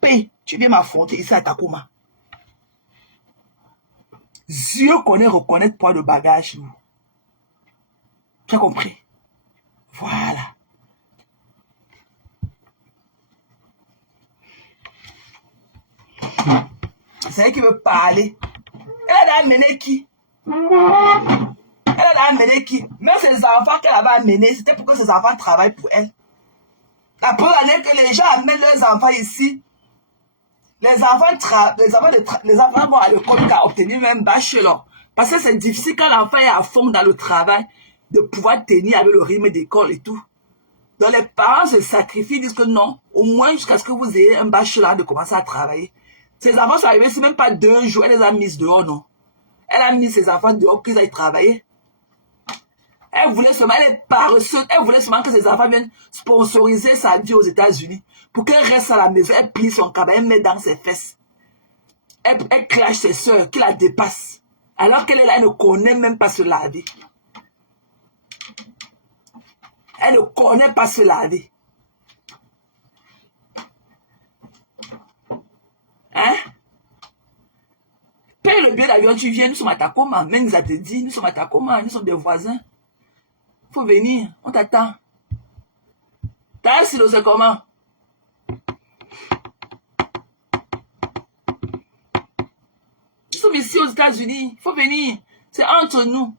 Paye, tu viens m'affronter ici à Takuma. Dieu connaît reconnaître point de bagage. Tu as compris? Voilà. C'est elle qui veut parler. Elle a amené qui? Elle a amené qui? Même ses enfants qu'elle avait amenés, c'était pour que ses enfants travaillent pour elle. La première année que les gens amènent leurs enfants ici, les enfants vont à l'école pour obtenir même bachelor. Parce que c'est difficile quand l'enfant est à fond dans le travail de pouvoir tenir avec le rythme d'école et tout. Donc les parents se sacrifient, disent que non, au moins jusqu'à ce que vous ayez un bachelor de commencer à travailler. Ses enfants sont arrivés, c'est même pas 2 jours, elle les a mis dehors, non. Elle a mis ses enfants dehors pour qu'ils aillent travailler. Elle voulait seulement, elle est paresseuse, elle voulait seulement que ses enfants viennent sponsoriser sa vie aux États-Unis. Pour qu'elle reste à la maison, elle plie son cabas, elle met dans ses fesses. Elle clash ses soeurs qui la dépassent. Alors qu'elle est là, elle ne connaît même pas se laver. Elle ne connaît pas se laver. Hein? Paye le billet d'avion, tu viens, nous sommes à Takoma. Menza te dit, nous sommes à Takoma, nous sommes des voisins. Faut venir, on t'attend. T'as assis c'est comment? Nous sommes ici aux États-Unis, faut venir. C'est entre nous.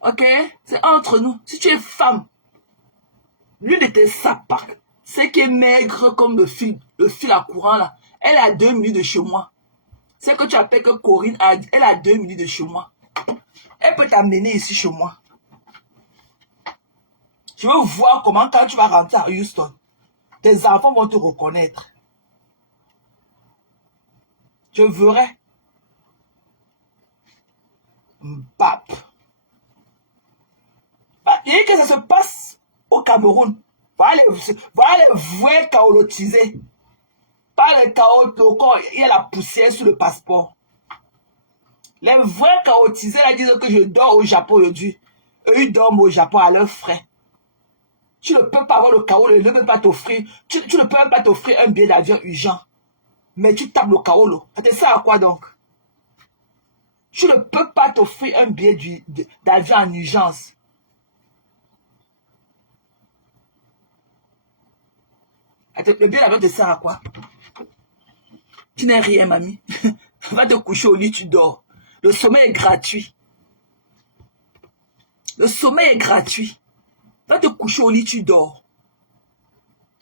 Ok? C'est entre nous. Si tu es femme, l'une de tes sapacs, c'est qui est maigre comme le fil à courant là, elle est à 2 minutes de chez moi. C'est que tu appelles que Corinne, elle a 2 minutes de chez moi. Elle peut t'amener ici chez moi. Je veux voir comment quand tu vas rentrer à Houston, tes enfants vont te reconnaître. Je verrai. Pape. Et que ça se passe au Cameroun. Voilà les vrais chaotisés. Pas les chaotes, il y a la poussière sur le passeport. Les vrais chaotisés là disent que je dors au Japon aujourd'hui. Eux, ils dorment au Japon à leurs frais. Tu ne peux pas avoir le chaos, ne peut pas t'offrir. Tu ne peux même pas t'offrir un billet d'avion urgent. Mais tu tapes le chaos. C'est ça à quoi donc? Tu ne peux pas t'offrir un billet d'avion en urgence. Le billet d'avion te sert à quoi? Tu n'es rien, mamie. Va te coucher au lit, tu dors. Le sommeil est gratuit. Le sommeil est gratuit. Va te coucher au lit, tu dors.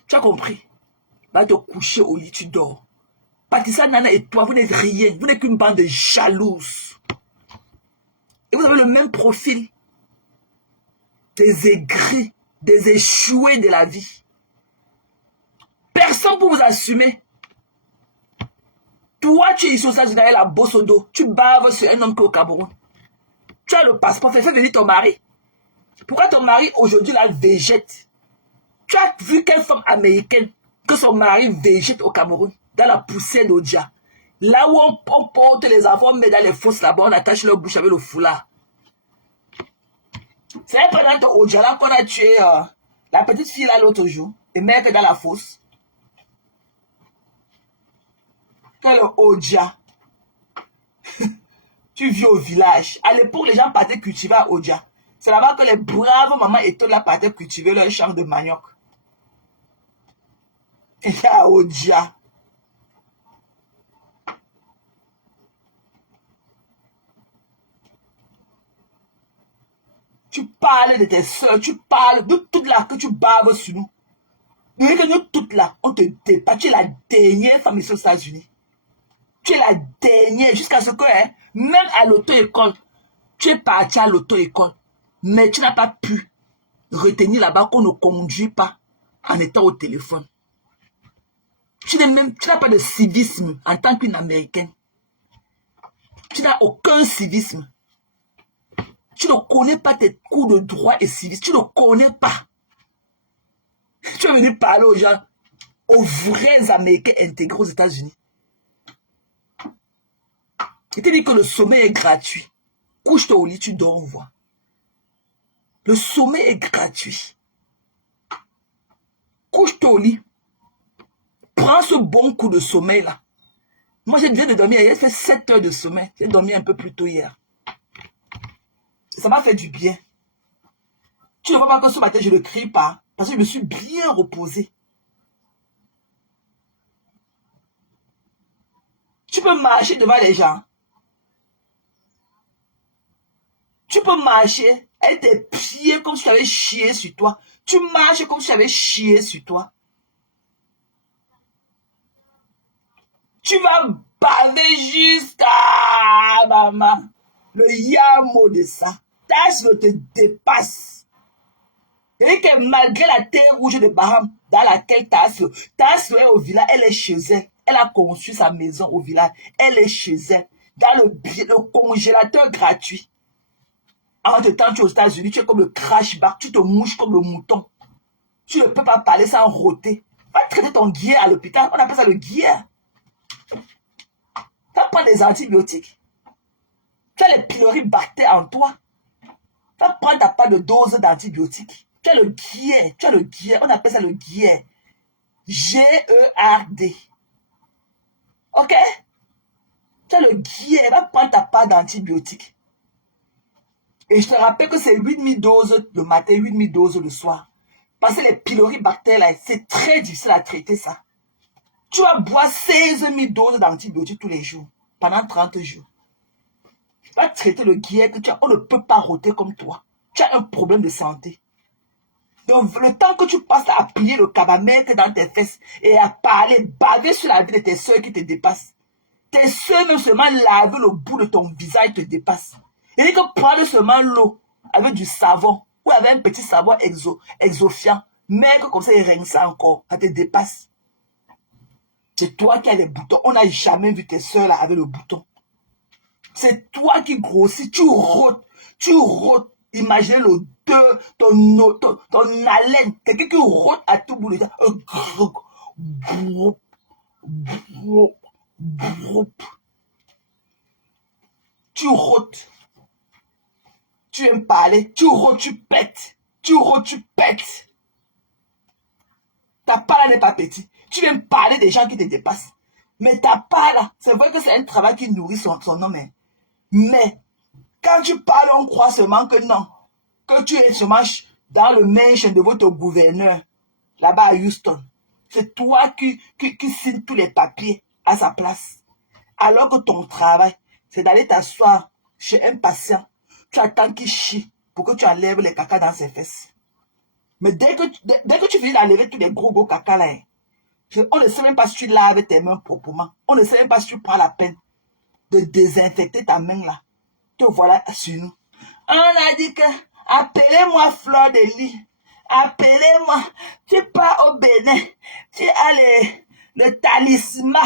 Tu as compris? Va te coucher au lit, tu dors. Patissa, Nana et toi, vous n'êtes rien. Vous n'êtes qu'une bande de jalouses. Et vous avez le même profil. Des aigris, des échoués de la vie. Personne pour vous assumer. Toi, tu es ici aux États-Unis avec la bosse au dos. Tu baves sur un homme qui est au Cameroun. Tu as le passeport, fais venir ton mari. Pourquoi ton mari aujourd'hui la végète? Tu as vu quelle femme américaine que son mari végète au Cameroun, dans la poussière d'Odia. Là où on porte les enfants, on met dans les fosses là-bas, on attache leur bouche avec le foulard. C'est pendant Odia là qu'on a tué la petite fille là l'autre jour et mettre dans la fosse. Quel Odia. Tu vis au village. À l'époque, les gens partaient cultiver à Odia. C'est là-bas que les braves mamans étoiles là partaient cultiver leur champ de manioc. Et à Odia. Tu parles de tes soeurs, tu parles de toutes là que tu baves sur nous. Mais que nous toutes là, on te dépasse. Tu es la dernière femme ici aux États-Unis. Tu es la dernière jusqu'à ce que, même à l'auto-école, tu es parti à l'auto-école, mais tu n'as pas pu retenir là-bas qu'on ne conduit pas en étant au téléphone. Tu n'as pas de civisme en tant qu'une Américaine. Tu n'as aucun civisme. Tu ne connais pas tes cours de droit et civisme. Tu ne connais pas. Tu es venu parler aux gens, aux vrais Américains intégrés aux États-Unis. Il te dit que le sommeil est gratuit. Couche-toi au lit, tu dors, on voit. Le sommeil est gratuit. Couche-toi au lit. Prends ce bon coup de sommeil là. Moi, j'ai viens de dormir hier, j'ai fait 7 heures de sommeil. J'ai dormi un peu plus tôt hier. Ça m'a fait du bien. Tu ne vois pas que ce matin, je ne crie pas. Parce que je me suis bien reposé. Tu peux marcher devant les gens. Tu peux marcher avec tes pieds comme si tu avais chié sur toi. Tu marches comme si tu avais chié sur toi. Tu vas baver jusqu'à maman. Le yamo de ça. Tasse te dépasse. Et que malgré la terre rouge de Baham, dans laquelle Tasse est au village, elle est chez elle. Elle a conçu sa maison au village. Elle est chez elle. Dans le congélateur gratuit. En te temps, tu es aux États-Unis, tu es comme le crash bar, tu te mouches comme le mouton. Tu ne peux pas parler sans rôter. Va traiter ton guier à l'hôpital. On appelle ça le guier. Va prendre des antibiotiques. Tu as les pylori bactères en toi. Va prendre ta part de dose d'antibiotiques. Tu as le guier. Tu as le guier. On appelle ça le guier. G-E-R-D. Ok? Tu as le guier. Va prendre ta part d'antibiotiques. Et je te rappelle que c'est 8,5 doses le matin, 8,5 doses le soir. Parce que les pylori bactères, là, c'est très difficile à traiter ça. Tu vas boire 16,000 doses d'antibiotiques tous les jours, pendant 30 jours. Tu vas traiter le guier que tu as. On ne peut pas rôter comme toi. Tu as un problème de santé. Donc, le temps que tu passes à plier le cabamètre dans tes fesses et à parler, baver sur la vie de tes soeurs qui te dépassent, tes soeurs même seulement laver le bout de ton visage te dépasse. Il dit que prendre seulement l'eau avec du savon ou avec un petit savon exofiant, mais que comme ça il rince encore, ça te dépasse. C'est toi qui as les boutons. On n'a jamais vu tes soeurs là avec le bouton. C'est toi qui grossis, tu rôtes. Imaginez l'odeur, ton haleine. Quelqu'un qui rôte à tout bout de temps. Tu rôtes. Tu aimes parler. Tu rôtes, tu pètes. Ta part n'est pas petit. Tu viens parler des gens qui te dépassent. Mais ta part là, c'est vrai que c'est un travail qui nourrit son homme. Mais quand tu parles, on croit seulement que non. Que tu es seulement dans le mansion de votre gouverneur, là-bas à Houston. C'est toi qui signe tous les papiers à sa place. Alors que ton travail, c'est d'aller t'asseoir chez un patient. Tu attends qu'il chie pour que tu enlèves les caca dans ses fesses. Mais dès que tu finis d'enlever tous les gros caca là, on ne sait même pas si tu laves tes mains proprement. On ne sait même pas si tu prends la peine de désinfecter ta main là. Te voilà sur nous. On a dit que, appelez-moi Fleur de Lis. Appelez-moi. Tu pars au Bénin. Tu as le talisman.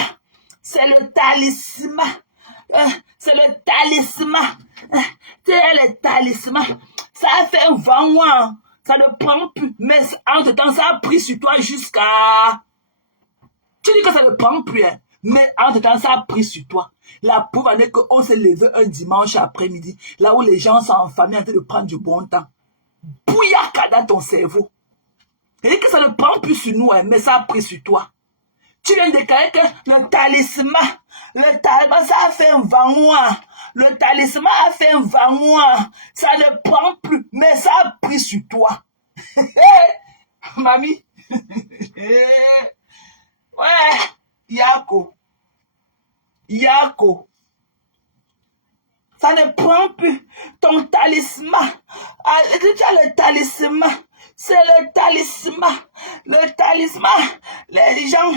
C'est le talisman. C'est le talisman. Tu as le talisman. Ça a fait un vent. Ça ne prend plus. Mais entre-temps, ça a pris sur toi jusqu'à... Tu dis que ça ne prend plus. Hein. Mais entre-temps, ça a pris sur toi. La pauvre année qu'on s'est levé un dimanche après-midi, là où les gens sont en famille en train de prendre du bon temps. Bouyaka dans ton cerveau. Et que ça ne prend plus sur nous, hein, mais ça a pris sur toi. Tu viens de déclarer que le talisman, ça a fait un vent. Le talisman a fait un vent. Ça ne prend plus, mais ça a pris sur toi. Mamie. Ouais, Yako. Ça ne prend plus ton talisman. Tu as le talisman. C'est le talisman. Le talisman. Les gens,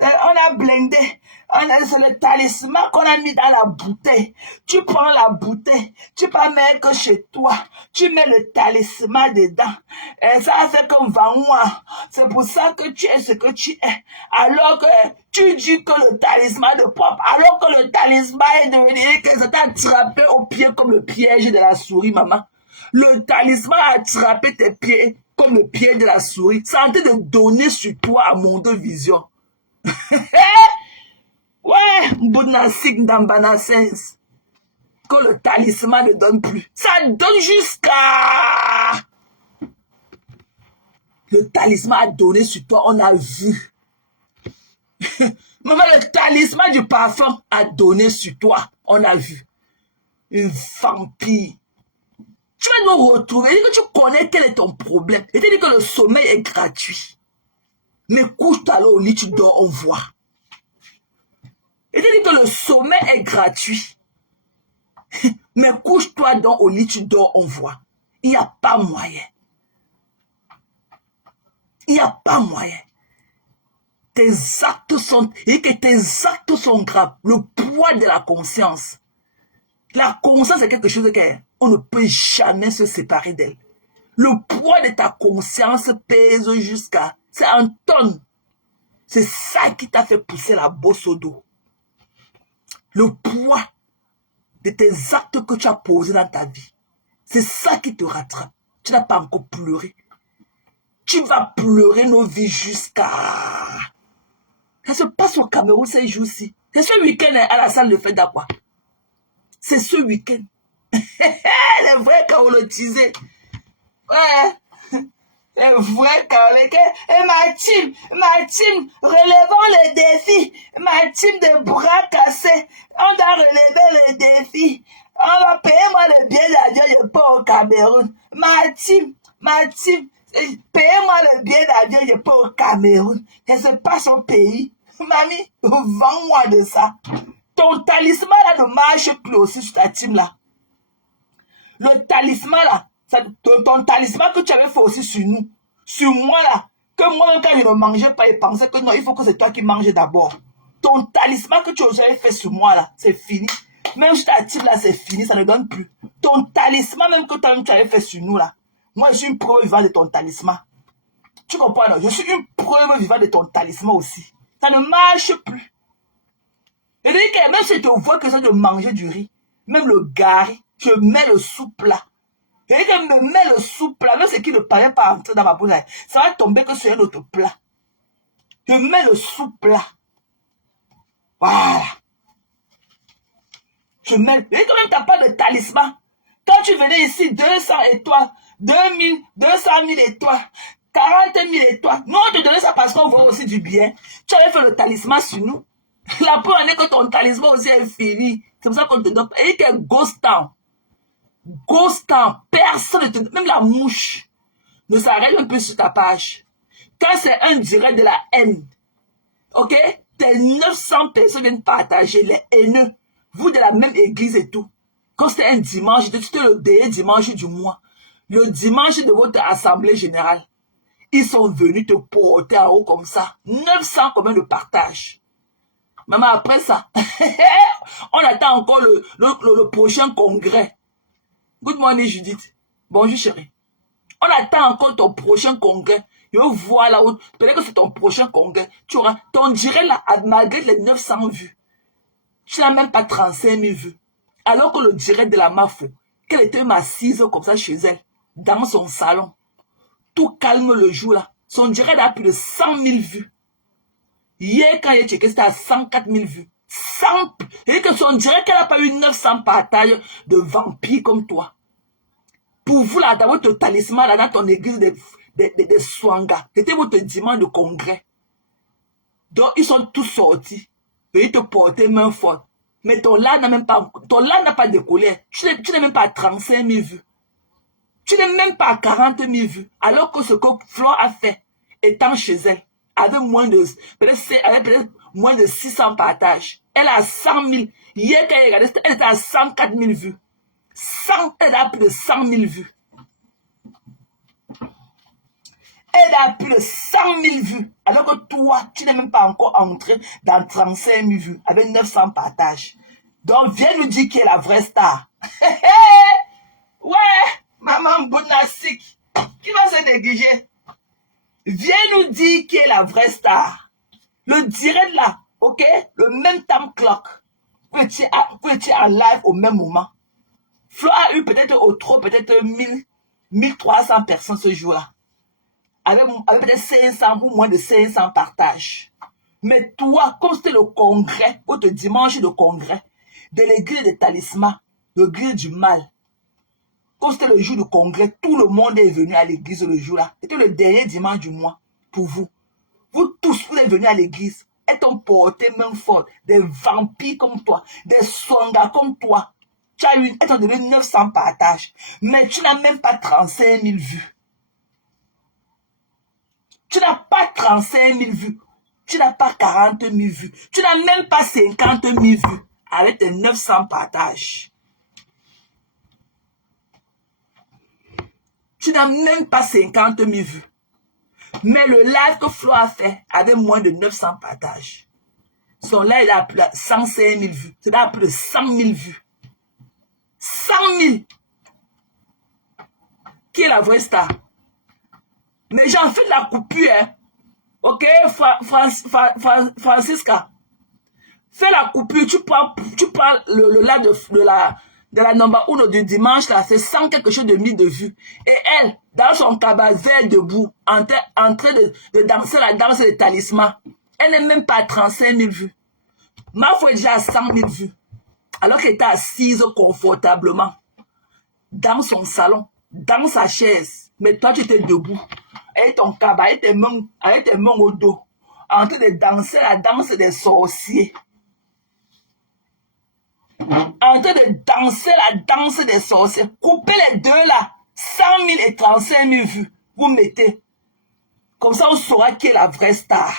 on a blindé. C'est le talisman qu'on a mis dans la bouteille. Tu prends la bouteille. Tu peux mettre que chez toi. Tu mets le talisman dedans. Et ça fait comme Vanwa. C'est pour ça que tu es ce que tu es. Alors que tu dis que le talisman de propre. Alors que le talisman est devenu que ça t'a attrapé au pied comme le piège de la souris, maman. Le talisman a attrapé tes pieds comme le pied de la souris. C'est en train de donner sur toi à mon deux vision. Ouais, Mbonasik Dambana Sens. Que le talisman ne donne plus. Ça donne jusqu'à... Le talisman a donné sur toi, on a vu. Maman, le talisman du parfum a donné sur toi, on a vu. Une vampire. Tu vas nous retrouver, dis que tu connais quel est ton problème. Et tu dis que le sommeil est gratuit. Mais couche-toi là au lit, tu dors, on voit. Et tu dis que le sommeil est gratuit. Mais couche-toi donc au lit, tu dors, on voit. Il n'y a pas moyen. Il n'y a pas moyen. Tes actes sont... Et que tes actes sont graves. Le poids de la conscience. La conscience est quelque chose qu'on ne peut jamais se séparer d'elle. Le poids de ta conscience pèse jusqu'à... C'est un tonne. C'est ça qui t'a fait pousser la bosse au dos. Le poids de tes actes que tu as posés dans ta vie. C'est ça qui te rattrape. Tu n'as pas encore pleuré. Tu vas pleurer nos vies jusqu'à... Ça se passe au Cameroun ces jours-ci. C'est ce week-end à la salle de fête d'Aqua. C'est ce week-end. Les vrais caolotisés. Ouais. Les vrais caolotisés. Et ma team, relevons le défi. Ma team de bras cassés. On doit relever le défi. On va payer moi le billet d'avion, je pars au Cameroun. Ma team, payez-moi le billet d'avion, je pars au Cameroun. Ça se passe au pays. Mamie, vends-moi de ça. Ton talisman là ne marche plus aussi sur ta team là. Le talisman là, ton talisman que tu avais fait aussi sur nous, sur moi là, que moi quand je ne mangeais pas, je pensais que non, il faut que c'est toi qui manges d'abord. Ton talisman que tu avais fait sur moi, là, c'est fini. Même si tu actives là, c'est fini, ça ne donne plus. Ton talisman, même que toi-même tu avais fait sur nous, là. Moi, je suis une preuve vivante de ton talisman. Tu comprends, non? Je suis une preuve vivante de ton talisman aussi. Ça ne marche plus. Et donc, même si je te vois que c'est de manger du riz, même le gari, je mets le sous-plat. Et que me met le sous-plat, même ce qui ne paraît pas entrer dans ma bouche, ça va tomber que sur un autre plat. Je mets le sous-plat. Voilà. Je mets. Et quand même, tu n'as pas de talisman. Quand tu venais ici, 200 étoiles, 2000, 200 000 étoiles, 40 000 étoiles. Nous, on te donnait ça parce qu'on voit aussi du bien. Tu avais fait le talisman sur nous. La première année que ton talisman aussi est fini. C'est pour ça qu'on te donne. Et que ghost town. Ghost town. Personne ne te donne. Même la mouche ne s'arrête un peu sur ta page. Quand c'est un direct de la haine, ok? Tes 900 personnes viennent partager les haineux. Vous de la même église et tout. Quand c'était un dimanche, c'était le dernier dimanche du mois. Le dimanche de votre assemblée générale. Ils sont venus te porter en haut comme ça. 900 combien de partages. Même après ça, on attend encore le prochain congrès. Good morning Judith. Bonjour chérie. On attend encore ton prochain congrès. Je vois là-haut. Peut-être que c'est ton prochain congrès. Tu auras ton direct là, malgré les 900 vues. Tu n'as même pas 35 000 vues. Alors que le direct de la Mafo, qu'elle était assise comme ça chez elle, dans son salon, tout calme le jour là. Son direct a plus de 100 000 vues. Hier, quand il a checké, c'était à 104 000 vues. 100. Et que son direct, elle n'a pas eu 900 partages de vampires comme toi. Pour vous, là, dans votre talisman, là, dans ton église des Swanga, c'était votre dimanche de congrès. Donc, ils sont tous sortis. Et ils te portaient main forte. Mais ton live n'a pas décollé. Tu n'es même pas à 35 000 vues. Tu n'es même pas à 40 000 vues. Alors que ce que Flore a fait, étant chez elle, avec peut-être moins de 600 partages. Elle a 100 000. Hier, quand elle regardait, elle était à 104 000 vues. Elle a plus de 100 000 vues. Elle a plus de 100 000 vues. Alors que toi, tu n'es même pas encore entré dans 35 000 vues avec 900 partages. Donc, viens nous dire qui est la vraie star. Ouais, maman Bonassik, qui va se négliger? Viens nous dire qui est la vraie star. Le direct là, ok? Le même time clock. Vous étiez en live au même moment. Flo a eu peut-être au trop, peut-être 1300 personnes ce jour-là. Avec peut-être 500 ou moins de 500 partages. Mais toi, comme c'était le congrès, votre dimanche de congrès, de l'église des talismans, l'église du mal, comme c'était le jour du congrès, tout le monde est venu à l'église le jour-là. C'était le dernier dimanche du mois pour vous. Vous tous, vous êtes venus à l'église, étant portés main forte, des vampires comme toi, des songas comme toi. Tu as eu, étant donné 900 partages, mais tu n'as même pas 35 000 vues. Tu n'as pas 35 000 vues. Tu n'as pas 40 000 vues. Tu n'as même pas 50 000 vues avec tes 900 partages. Tu n'as même pas 50 000 vues. Mais le live que Flo a fait avait moins de 900 partages. Son live a plus de 105 000 vues. C'est à plus de 100 000 vues. 100 000. Qui est la vraie star? Mais j'en fais de la coupure, hein. Ok, Francisca. Fais la coupure, tu prends le live de la number 1 du dimanche, là, c'est 100 quelque chose de 1000 de vues. Et elle, dans son cabaret debout, en train de danser la danse des talismans, elle n'est même pas à 35 000 vues. Ma foi est déjà à 100 000 vues. Alors qu'elle était assise confortablement, dans son salon, dans sa chaise. Mais toi, tu étais debout, avec ton cabaret, avec tes mains au dos, en train de danser la danse des sorciers. En train de danser la danse des sorciers. Coupez les deux là. 100 000 et 35 000 vues. Vous mettez. Comme ça, on saura qui est la vraie star.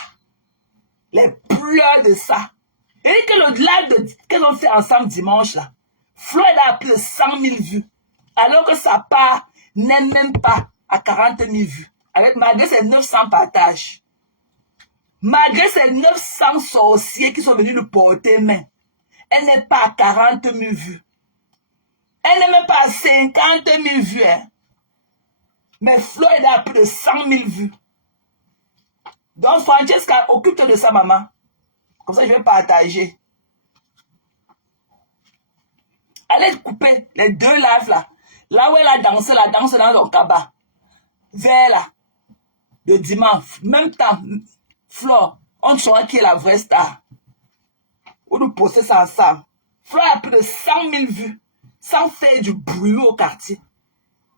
Les pleurs de ça. Et que le live qu'elles ont fait ensemble dimanche là, Flo a plus de 100 000 vues. Alors que sa part n'est même pas à 40 000 vues. Avec malgré ses 900 partages. Malgré ces 900 sorciers qui sont venus nous porter main, elle n'est pas à 40 000 vues. Elle n'est même pas à 50 000 vues. Hein. Mais Flo est à plus de 100 000 vues. Donc, Francesca, occupe-toi de sa maman. Comme ça, je vais partager. Allez couper les 2 lives là. Là où elle a dansé, la danse dans le cabas. Vers là. Le dimanche. Même temps, Flo, on saura qui est la vraie star. On nous poster ça ensemble. Flo a plus de 100 000 vues. Sans faire du bruit au quartier.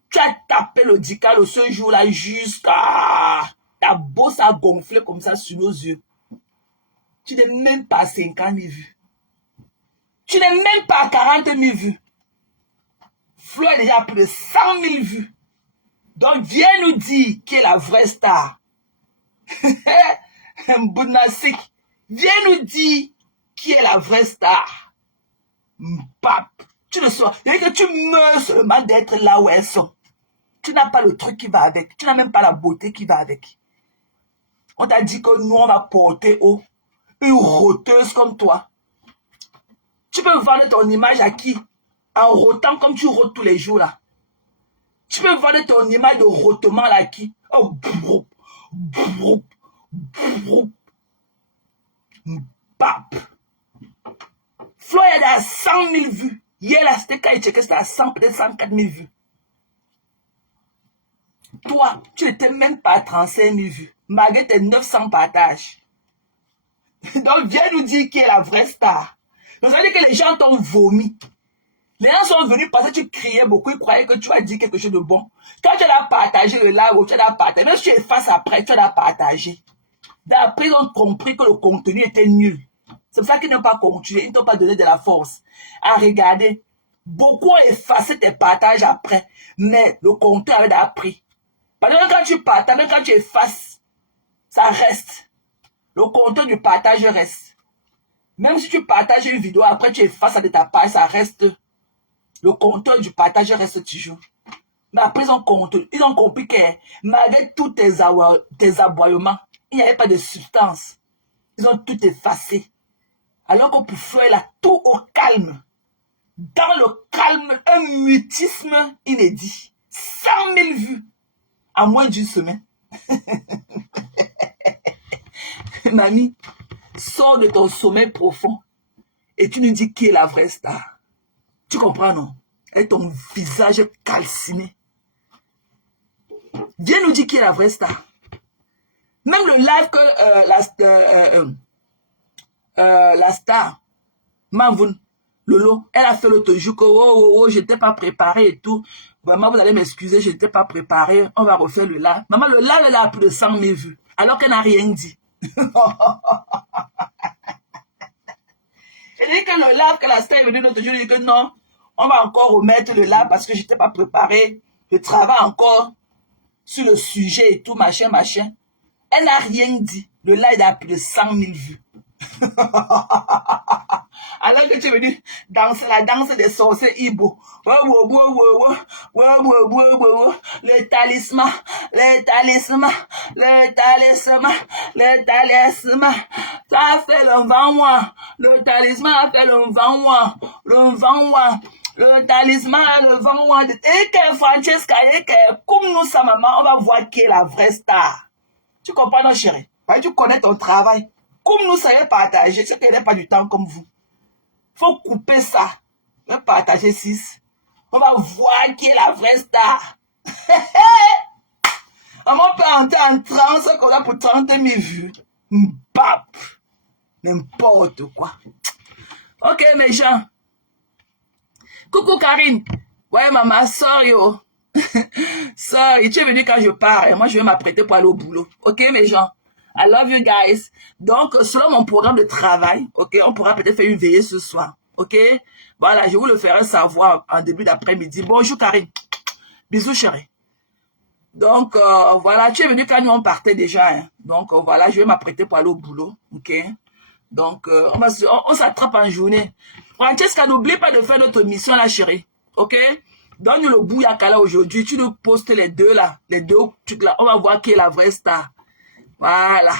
Tu as tapé le dical ce jour-là jusqu'à... Ta bosse a gonflé comme ça sur nos yeux. Tu n'es même pas à 50 000 vues. Tu n'es même pas à 40 000 vues. Flo est déjà à plus de 100 000 vues. Donc, viens nous dire qui est la vraie star. Mbounasik, viens nous dire qui est la vraie star. Mbap. Tu le sois. Et que tu meurs seulement d'être là où elles sont. Tu n'as pas le truc qui va avec. Tu n'as même pas la beauté qui va avec. On t'a dit que nous, on va porter haut une rôteuse comme toi. Tu peux vendre ton image à qui? En rôtant comme tu rôtes tous les jours là. Tu peux vendre ton image de rôtement là à qui? Oh, broup, broup, broup. Bap. Flo est à 100 000 vues. Hier là, c'était quand il checkait, c'était à 100, peut-être 104 000 vues. Toi, tu n'étais même pas à 35 000 vues. Malgré tes 900 partages. Donc, viens nous dire qui est la vraie star. Donc, ça veut dire que les gens t'ont vomi. Les gens sont venus parce que tu criais beaucoup, ils croyaient que tu vas dire quelque chose de bon. Toi, tu as partagé le live, tu as partagé. Même si tu effaces après, tu as partagé. D'après, ils ont compris que le contenu était nul. C'est pour ça qu'ils n'ont pas continué, ils ne t'ont pas donné de la force. À regarder, beaucoup ont effacé tes partages après, mais le contenu avait appris. Parce que quand tu partages, même quand tu effaces, ça reste. Le contenu du partage reste. Même si tu partages une vidéo, après tu effaces de ta page, ça reste. Le contenu du partage reste toujours. Mais après, ils ont compris que malgré tous tes aboiements, il n'y avait pas de substance. Ils ont tout effacé. Alors que pour Flo, elle a tout au calme. Dans le calme, un mutisme inédit. 100 000 vues en moins d'une semaine. Mamie, sors de ton sommeil profond et tu nous dis qui est la vraie star. Tu comprends, non? Et ton visage calciné. Viens nous dire qui est la vraie star. Même le live que la star, Mavoun, Lolo, elle a fait l'autre jour que je n'étais pas préparée et tout. Vraiment, vous allez m'excuser, je n'étais pas préparée. On va refaire le live. Maman, le live, elle a plus de 100 000 vues. Alors qu'elle n'a rien dit. Je dis que le live que la star est venue l'autre jour, je dis que non, on va encore remettre le live parce que je n'étais pas préparée. Je travaille encore sur le sujet et tout, machin, machin. Elle n'a rien dit. Le live a plus de 100 000 vues. Alors que tu es venu danser la danse des sorciers Ibo. Le talisman, le talisman, le talisman, le talisman. Ça a fait le vent, le talisman a fait le vent, le talisman, le vent. Et que Francesca, et que comme nous sommes maman, on va voir qui est la vraie star. Tu comprends, non, chérie? Tu connais ton travail. Comme nous savons partager, c'est qu'elle n'a pas du temps comme vous. Il faut couper ça. On va partager 6. On va voir qui est la vraie star. On peut entrer en transe qu'on a pour 30 000 vues. Mbap. N'importe quoi. Ok, mes gens. Coucou Karine. Ouais, maman, sorry, oh. Sorry, tu es venu quand je pars. Et moi, je vais m'apprêter pour aller au boulot. Ok, mes gens. I love you guys. Donc, selon mon programme de travail, ok, on pourra peut-être faire une veillée ce soir. Ok? Voilà, je vous le ferai savoir en début d'après-midi. Bonjour, Karine. Bisous, chérie. Donc, voilà, tu es venu quand nous on partait déjà. Hein. Donc, voilà, je vais m'apprêter pour aller au boulot. Ok? Donc, on s'attrape en journée. Francesca, n'oublie pas de faire notre mission là, chérie. Ok? Donne-nous le bouyaka aujourd'hui. Tu nous postes les deux là. Les deux trucs là. On va voir qui est la vraie star. Voilà.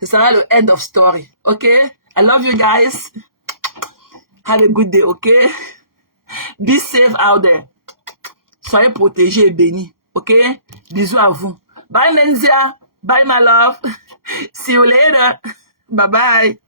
Ce sera le end of story. OK? I love you guys. Have a good day, OK? Be safe out there. Soyez protégés et bénis. OK? Bisous à vous. Bye, Nenzia. Bye, my love. See you later. Bye-bye.